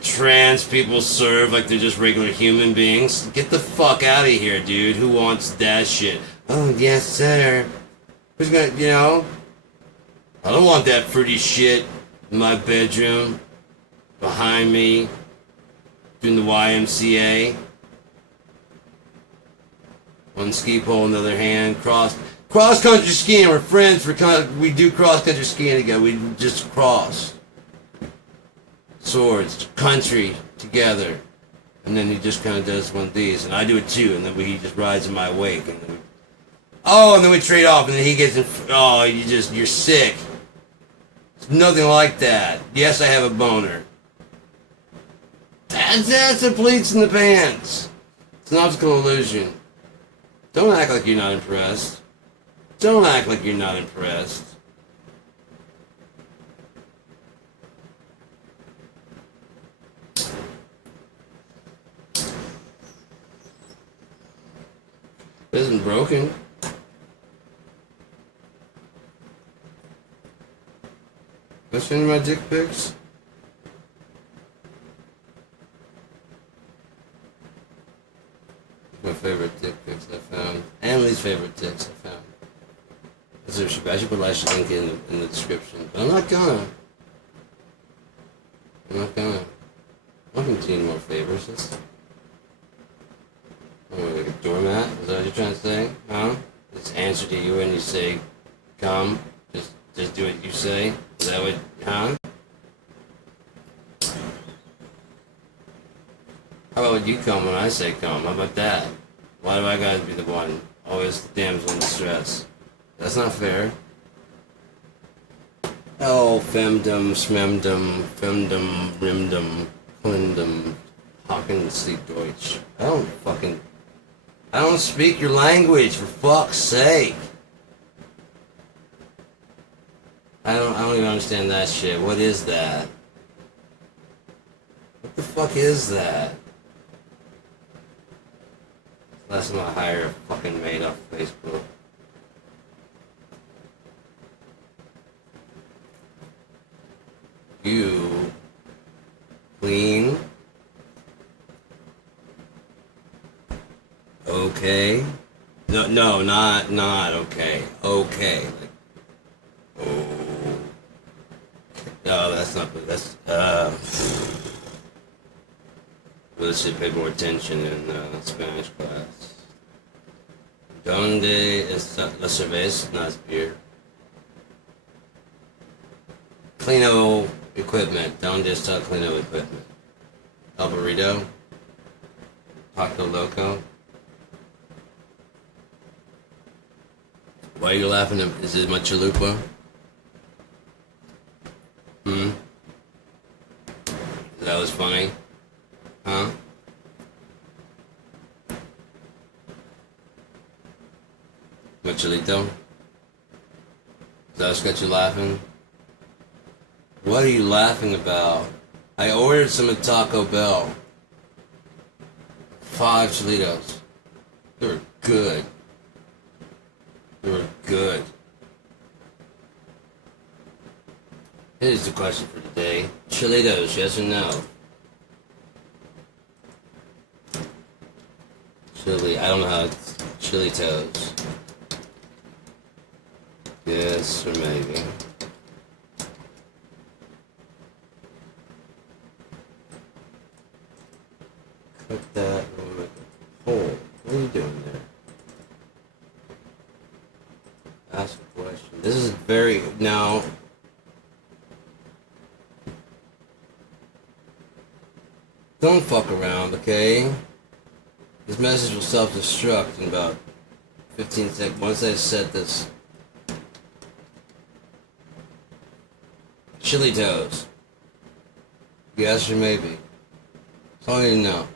trans people serve like they're just regular human beings. Get the fuck out of here, dude. Who wants that shit? Oh, yes, sir. Who's gonna, you know? I don't want that fruity shit in my bedroom, behind me, doing the YMCA. One ski pole in the other hand, cross country skiing. We're friends. We do cross country skiing together. We just cross swords, country together, and then he just kind of does one of these, and I do it too, and then he just rides in my wake, and then we trade off, and then he gets in. Oh, you're sick. It's nothing like that. Yes, I have a boner. That's the pleats in the pants. It's an optical illusion. Don't act like you're not impressed. Don't act like you're not impressed. It isn't broken. Did I send you my dick pics? My favorite dick pics I found. Emily's favorite dicks I found. I should put last link in the description. But I'm not gonna. I'll continue more favors. I'm like a doormat? Is that what you're trying to say? Huh? Just answer to you when you say come. Just do what you say. Is that what, huh? How about when you come when I say come? How about that? Why do I gotta be the one? Always the damsel in distress. That's not fair. Oh, femdom, smemdom, femdom, rimdom, clindom, hocken, sleep Deutsch. I don't speak your language, for fuck's sake. I don't even understand that shit. What is that? What the fuck is that? Last time I hired a fucking maid off Facebook. You clean. Okay. No, not okay. Okay. Like, oh. No, that's not. That's But should pay more attention in Spanish class. ¿Dónde está la cerveza? No, it's beer. Cleano equipment. ¿Dónde está Cleano equipment? El burrito? Taco Loco? Why are you laughing? Is it my chalupa? That was funny? Huh? Machalito? Is that what's got you laughing? What are you laughing about? I ordered some at Taco Bell. 5 chilitos. They were good. They were good. Here's the question for today. Chilitos, yes or no? Chili, I don't know how it's chilitos. Yes or maybe. Cut that and make a hole. What are you doing there? Ask a question. This is very... Now... Don't fuck around, okay? This message will self-destruct in about 15 seconds. Once I set this... Chili toes. Yes or maybe? That's all I need to know.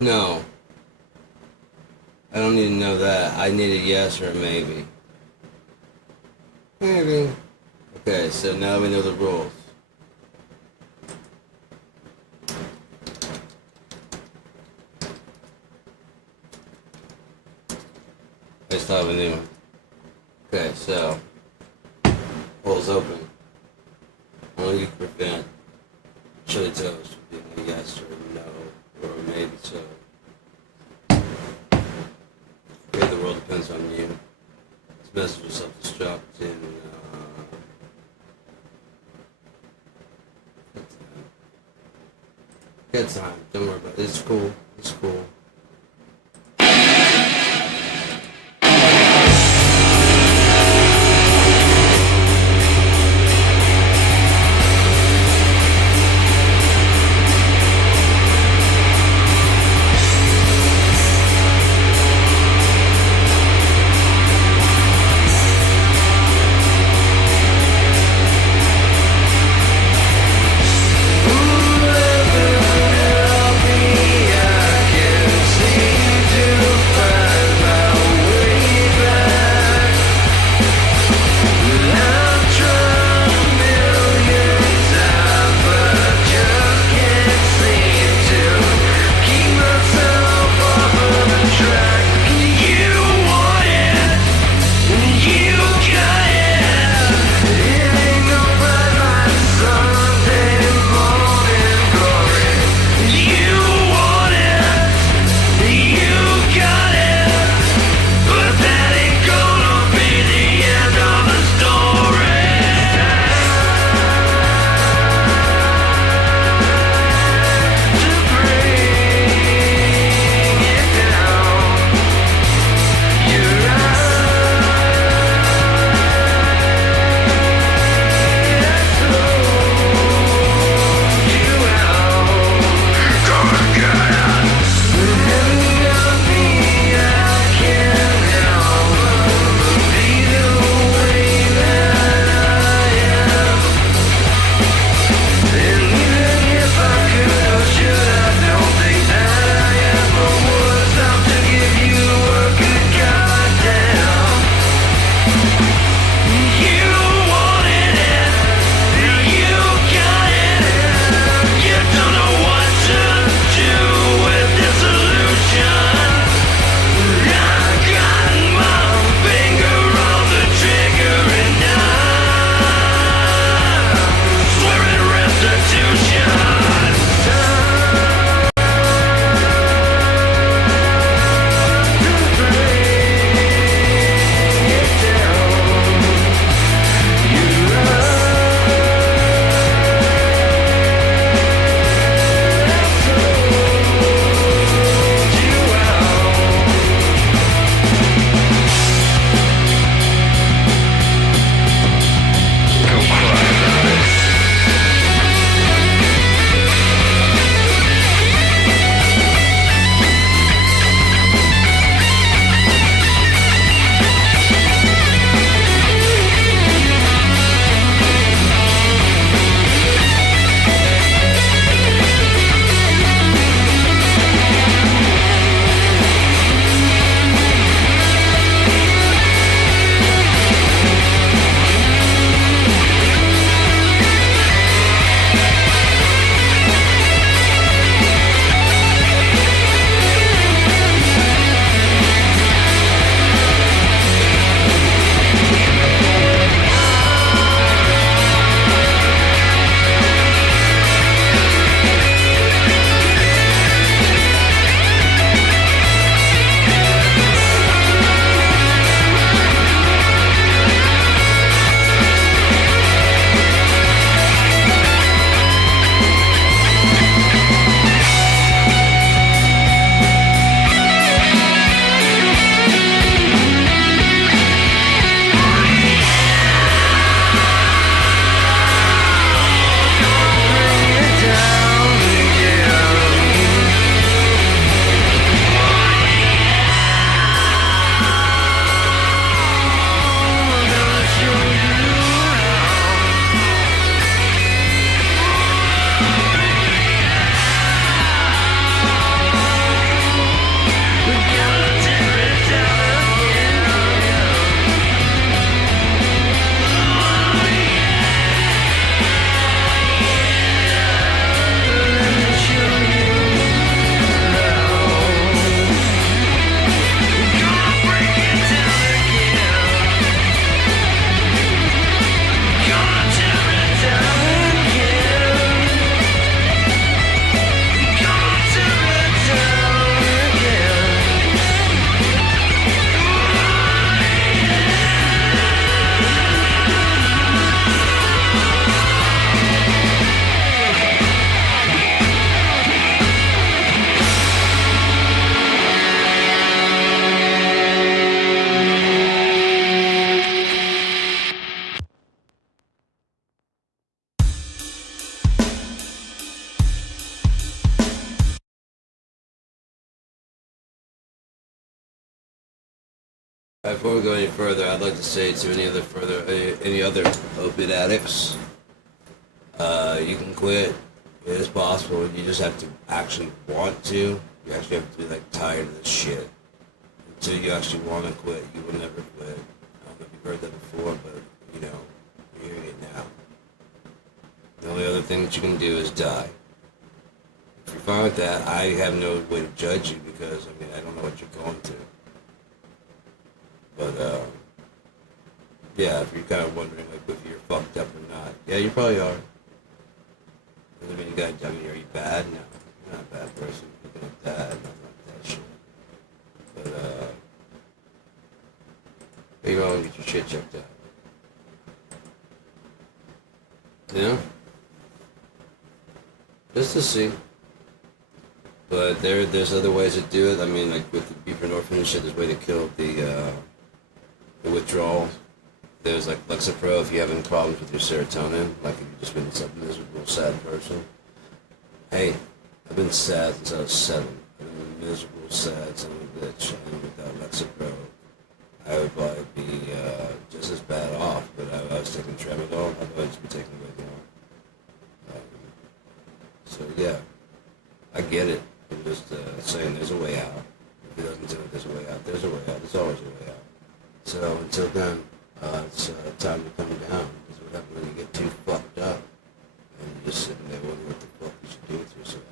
No. I don't need to know that. I need a yes or a maybe. Maybe. Okay, so now we know the rules. I just thought of a new one. Okay, so hole's open. Only you can prevent chili toast from being a yes or a no or a maybe so. Okay, the world depends on you. This message will self-destruct in good time. Don't worry about it. It's cool. It's cool. I'll be again. Before we go any further, I'd like to say to any other opiate addicts, you can quit. It is possible. You just have to actually want to. You actually have to be like tired of this shit. Until you actually want to quit, you will never quit. I don't know if you've heard that before, but you know, you're hearing it now. The only other thing that you can do is die. If you're fine with that, I have no way to judge you because, I mean, I don't know what you're going through. But, yeah, if you're kind of wondering, like, if you're fucked up or not. Yeah, you probably are. Doesn't mean are you bad? No, you're not a bad person. You're not that, nothing like that shit. But, you go and get your shit checked out. You know? Just to see. But there's other ways to do it. I mean, like with the buprenorphine and shit, there's a way to kill the withdrawal. There's like Lexapro if you're having problems with your serotonin, like if you've just been some miserable, sad person. Hey, I've been sad since I was 7. I've been a miserable, sad son of a bitch, and without Lexapro, I would probably be just as bad off, but I was taking tramadol, I'd probably just be taking way more. So yeah, I get it. I'm just saying there's a way out. If he doesn't tell me there's a way out, there's a way out. There's always a way out. So until then, it's time to come down. Because what happens when you get too fucked up and you're just sitting there wondering what the fuck you should do with yourself.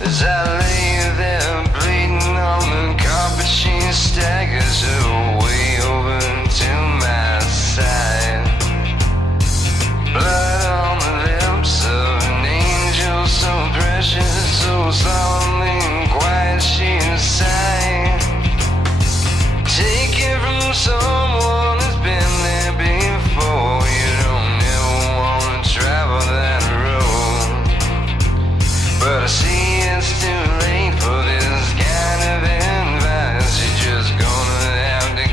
As I lay there bleeding on the carpet, she staggers away over to my side. Blood on the lips of an angel, so precious, so solemnly and quiet she sighed. Take it from someone who's been there before. You don't ever want to travel that road, but I see it's too late for this kind of advice. You're just gonna have to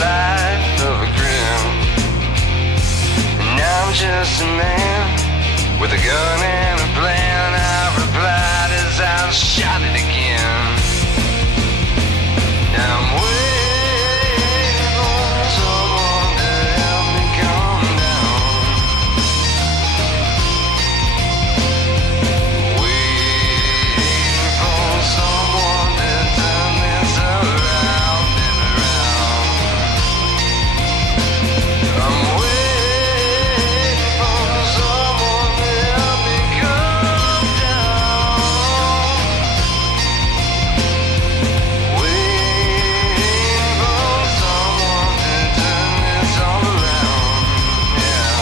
life of a grin. And I'm just a man with a gun and a plan. I replied as I shot it again. I'm waiting for someone to help me calm down. Waiting for someone to turn this around and around. I'm waiting for someone to help me calm down. Waiting for someone to turn this all around. Yeah.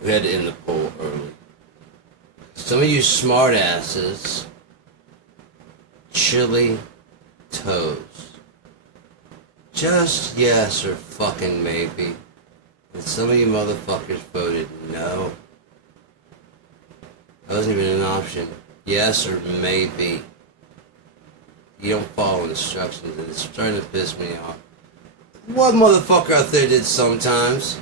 We had to end the poll early. Some of you smartasses, chili toes. Just yes or fucking maybe. And some of you motherfuckers voted no. That wasn't even an option. Yes or maybe. You don't follow instructions, and it's starting to piss me off. What motherfucker out there did sometimes?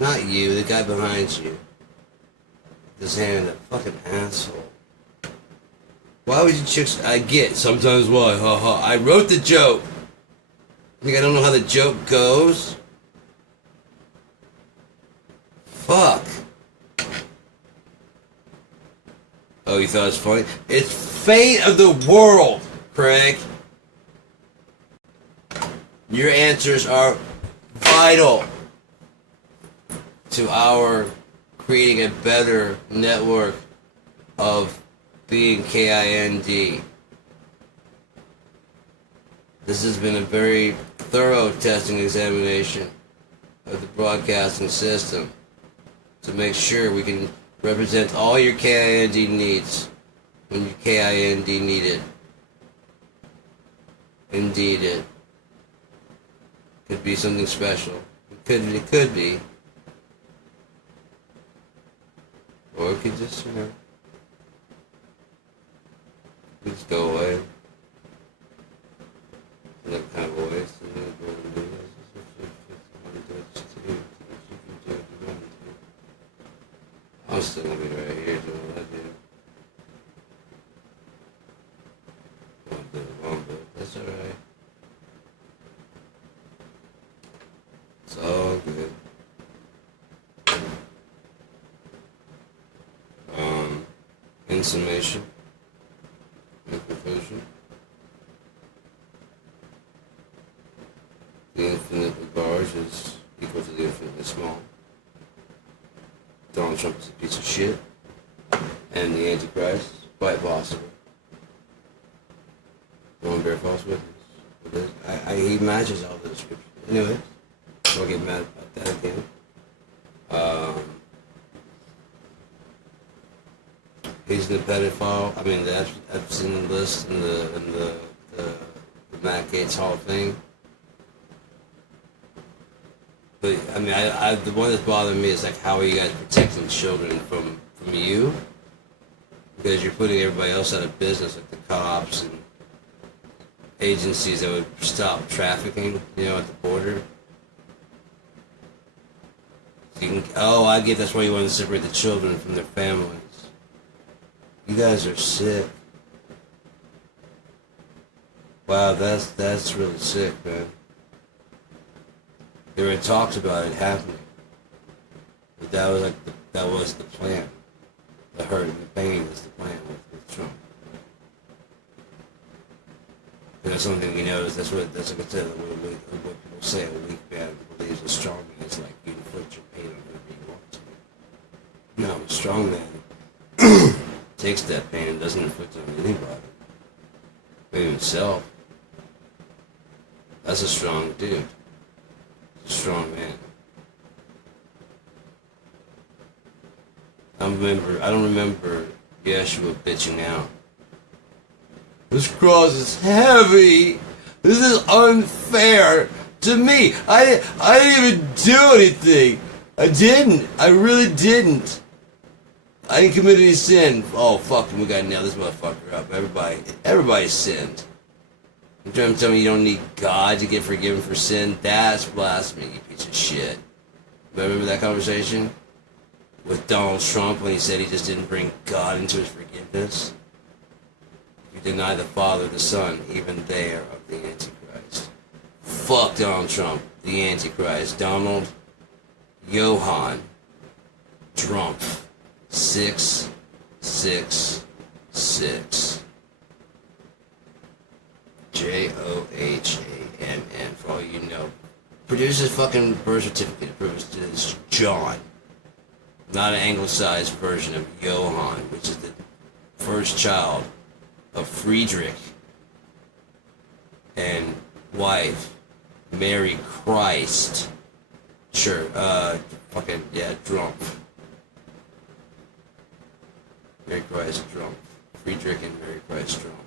Not you, the guy behind you. This hand, a fucking asshole. Why would you chicks? I get sometimes why, haha. I wrote the joke. You think I don't know how the joke goes? Fuck. Oh, you thought it was funny? It's fate of the world, Craig. Your answers are vital to our creating a better network of being KIND. This has been a very thorough testing examination of the broadcasting system to make sure we can represent all your KIND needs when you KIND need it. Indeed it. Could be something special. It could be. Or it could just, just go away. That kind of way. I'm still gonna be right here doing what I do. One bit, that's alright. It's all good. In summation, in conclusion, the infinitely large is equal to the infinitely small. Donald Trump is a piece of shit, and the Antichrist is quite possible. No one bear false witness. He matches all the descriptions. Anyway, don't get mad about that again. He's the pedophile. I mean, the Epstein list and the Matt Gaetz Hall of Fame. But I mean, the one that's bothering me is like, how are you guys protecting children from you? Because you're putting everybody else out of business, like the cops and agencies that would stop trafficking, you know, at the border. So you can, oh, I get that's why you want to separate the children from their families. You guys are sick. Wow, that's really sick, man. They were talks about it happening, but that was like that was the plan. The hurt and the pain was the plan with Trump. And that's something we notice. That's like I said. What people say, a weak man believes a strong man is like you inflict your pain on whoever you want to. No, a strong man takes that pain and doesn't inflict it on anybody, maybe himself. That's a strong dude. A strong man. I don't remember Yeshua bitching out. This cross is heavy. This is unfair to me. I didn't even do anything. I didn't. I really didn't. I didn't commit any sin. Oh fuck, we gotta nail this motherfucker up. Everybody sinned. You're trying to tell me you don't need God to get forgiven for sin? That's blasphemy, you piece of shit. Remember that conversation with Donald Trump when he said he just didn't bring God into his forgiveness? You deny the Father, the Son, even they are of the Antichrist. Fuck Donald Trump, the Antichrist. Donald Johann Trump. 666. Johann, for all you know. Produces fucking birth certificate. Proves to this John. Not an anglicized version of Johann, which is the first child of Friedrich and wife Mary Christ. Sure, Trump. Mary Christ Trump. Friedrich and Mary Christ Trump.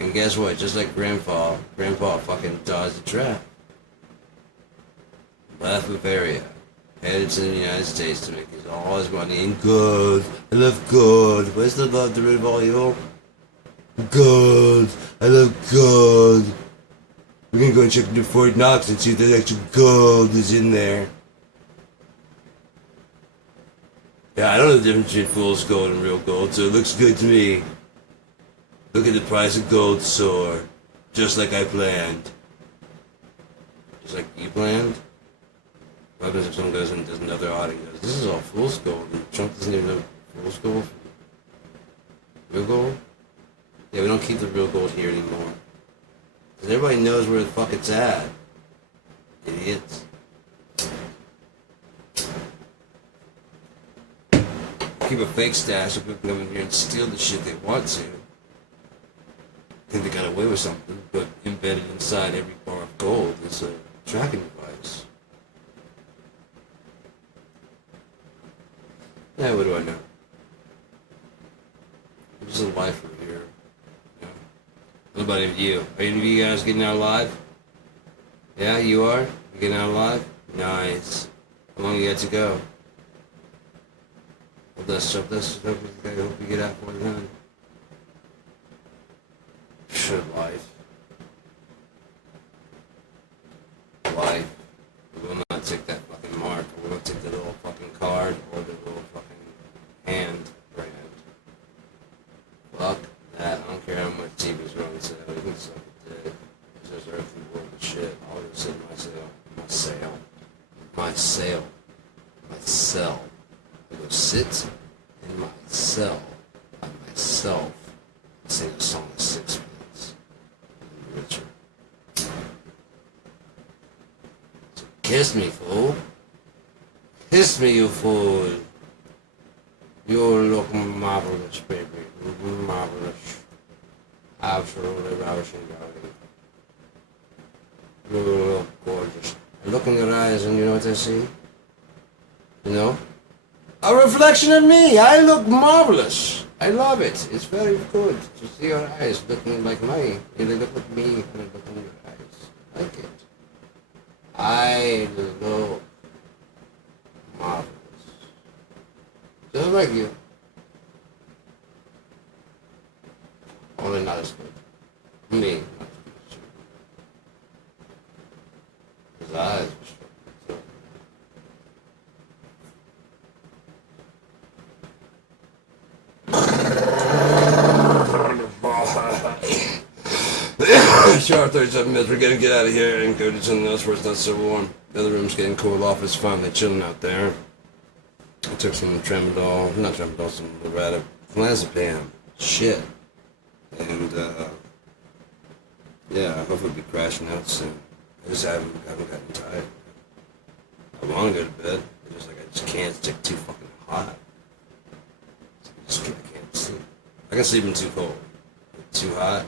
And guess what? Just like Grandpa fucking dodged the trap. Left Bavaria. Headed to the United States to make all his money in good. I love good. Where's the love to rid of all evil? Good. I love good. We're gonna go and check into Fort Knox and see if there's actual gold is in there. Yeah, I don't know the difference between fool's gold and real gold, so it looks good to me. Look at the price of gold soar. Just like I planned. Just like you planned? What happens if someone goes and does another audit and goes, this is all fool's gold, and Trump doesn't even know fool's gold? Real gold? Yeah, we don't keep the real gold here anymore. Because everybody knows where the fuck it's at. Idiots. Keep a fake stash so people can come in here and steal the shit they want to. Think they got away with something, but embedded inside every bar of gold is a tracking device. Yeah, what do I know? I'm just a lifer here. You know? What about any of you? Are any of you guys getting out alive? Yeah, you are? You getting out alive? Nice. How long you got to go? Well, let's hope you get out before then. Shit, life. Life. We will not take that fucking mark. We will take the little fucking card or the little fucking hand brand. Fuck that. I don't care how much TV's are on sale. You can suck a dick. There's earthly world of shit. All of a sudden, my cell. I go sit in my cell by myself and sing a song of 6 minutes. Richer. So kiss me, fool. Kiss me, you fool. You look marvelous, baby. Marvelous. Absolutely ravishing, darling. You look gorgeous. I look in your eyes and you know what I see? You know? A reflection of me. I look marvelous. I love it. It's very good to see your eyes looking like mine. They look like me and I look in your eyes. I like it. I look marvelous. Just like you. Only not as good. Me, not as good as you. His eyes were strong. Sure, 37 minutes. We're gonna get out of here and go to something else where it's not so warm. The other room's getting cooled off. It's fun. They're chilling out there. I took some tramadol, not tramadol, some lorazepam. Shit. And, yeah, I hope I'll be crashing out soon. I just haven't gotten tired. I want to go to bed. I just can't. It's like too fucking hot. I can't sleep. I can sleep in too cold. Too hot.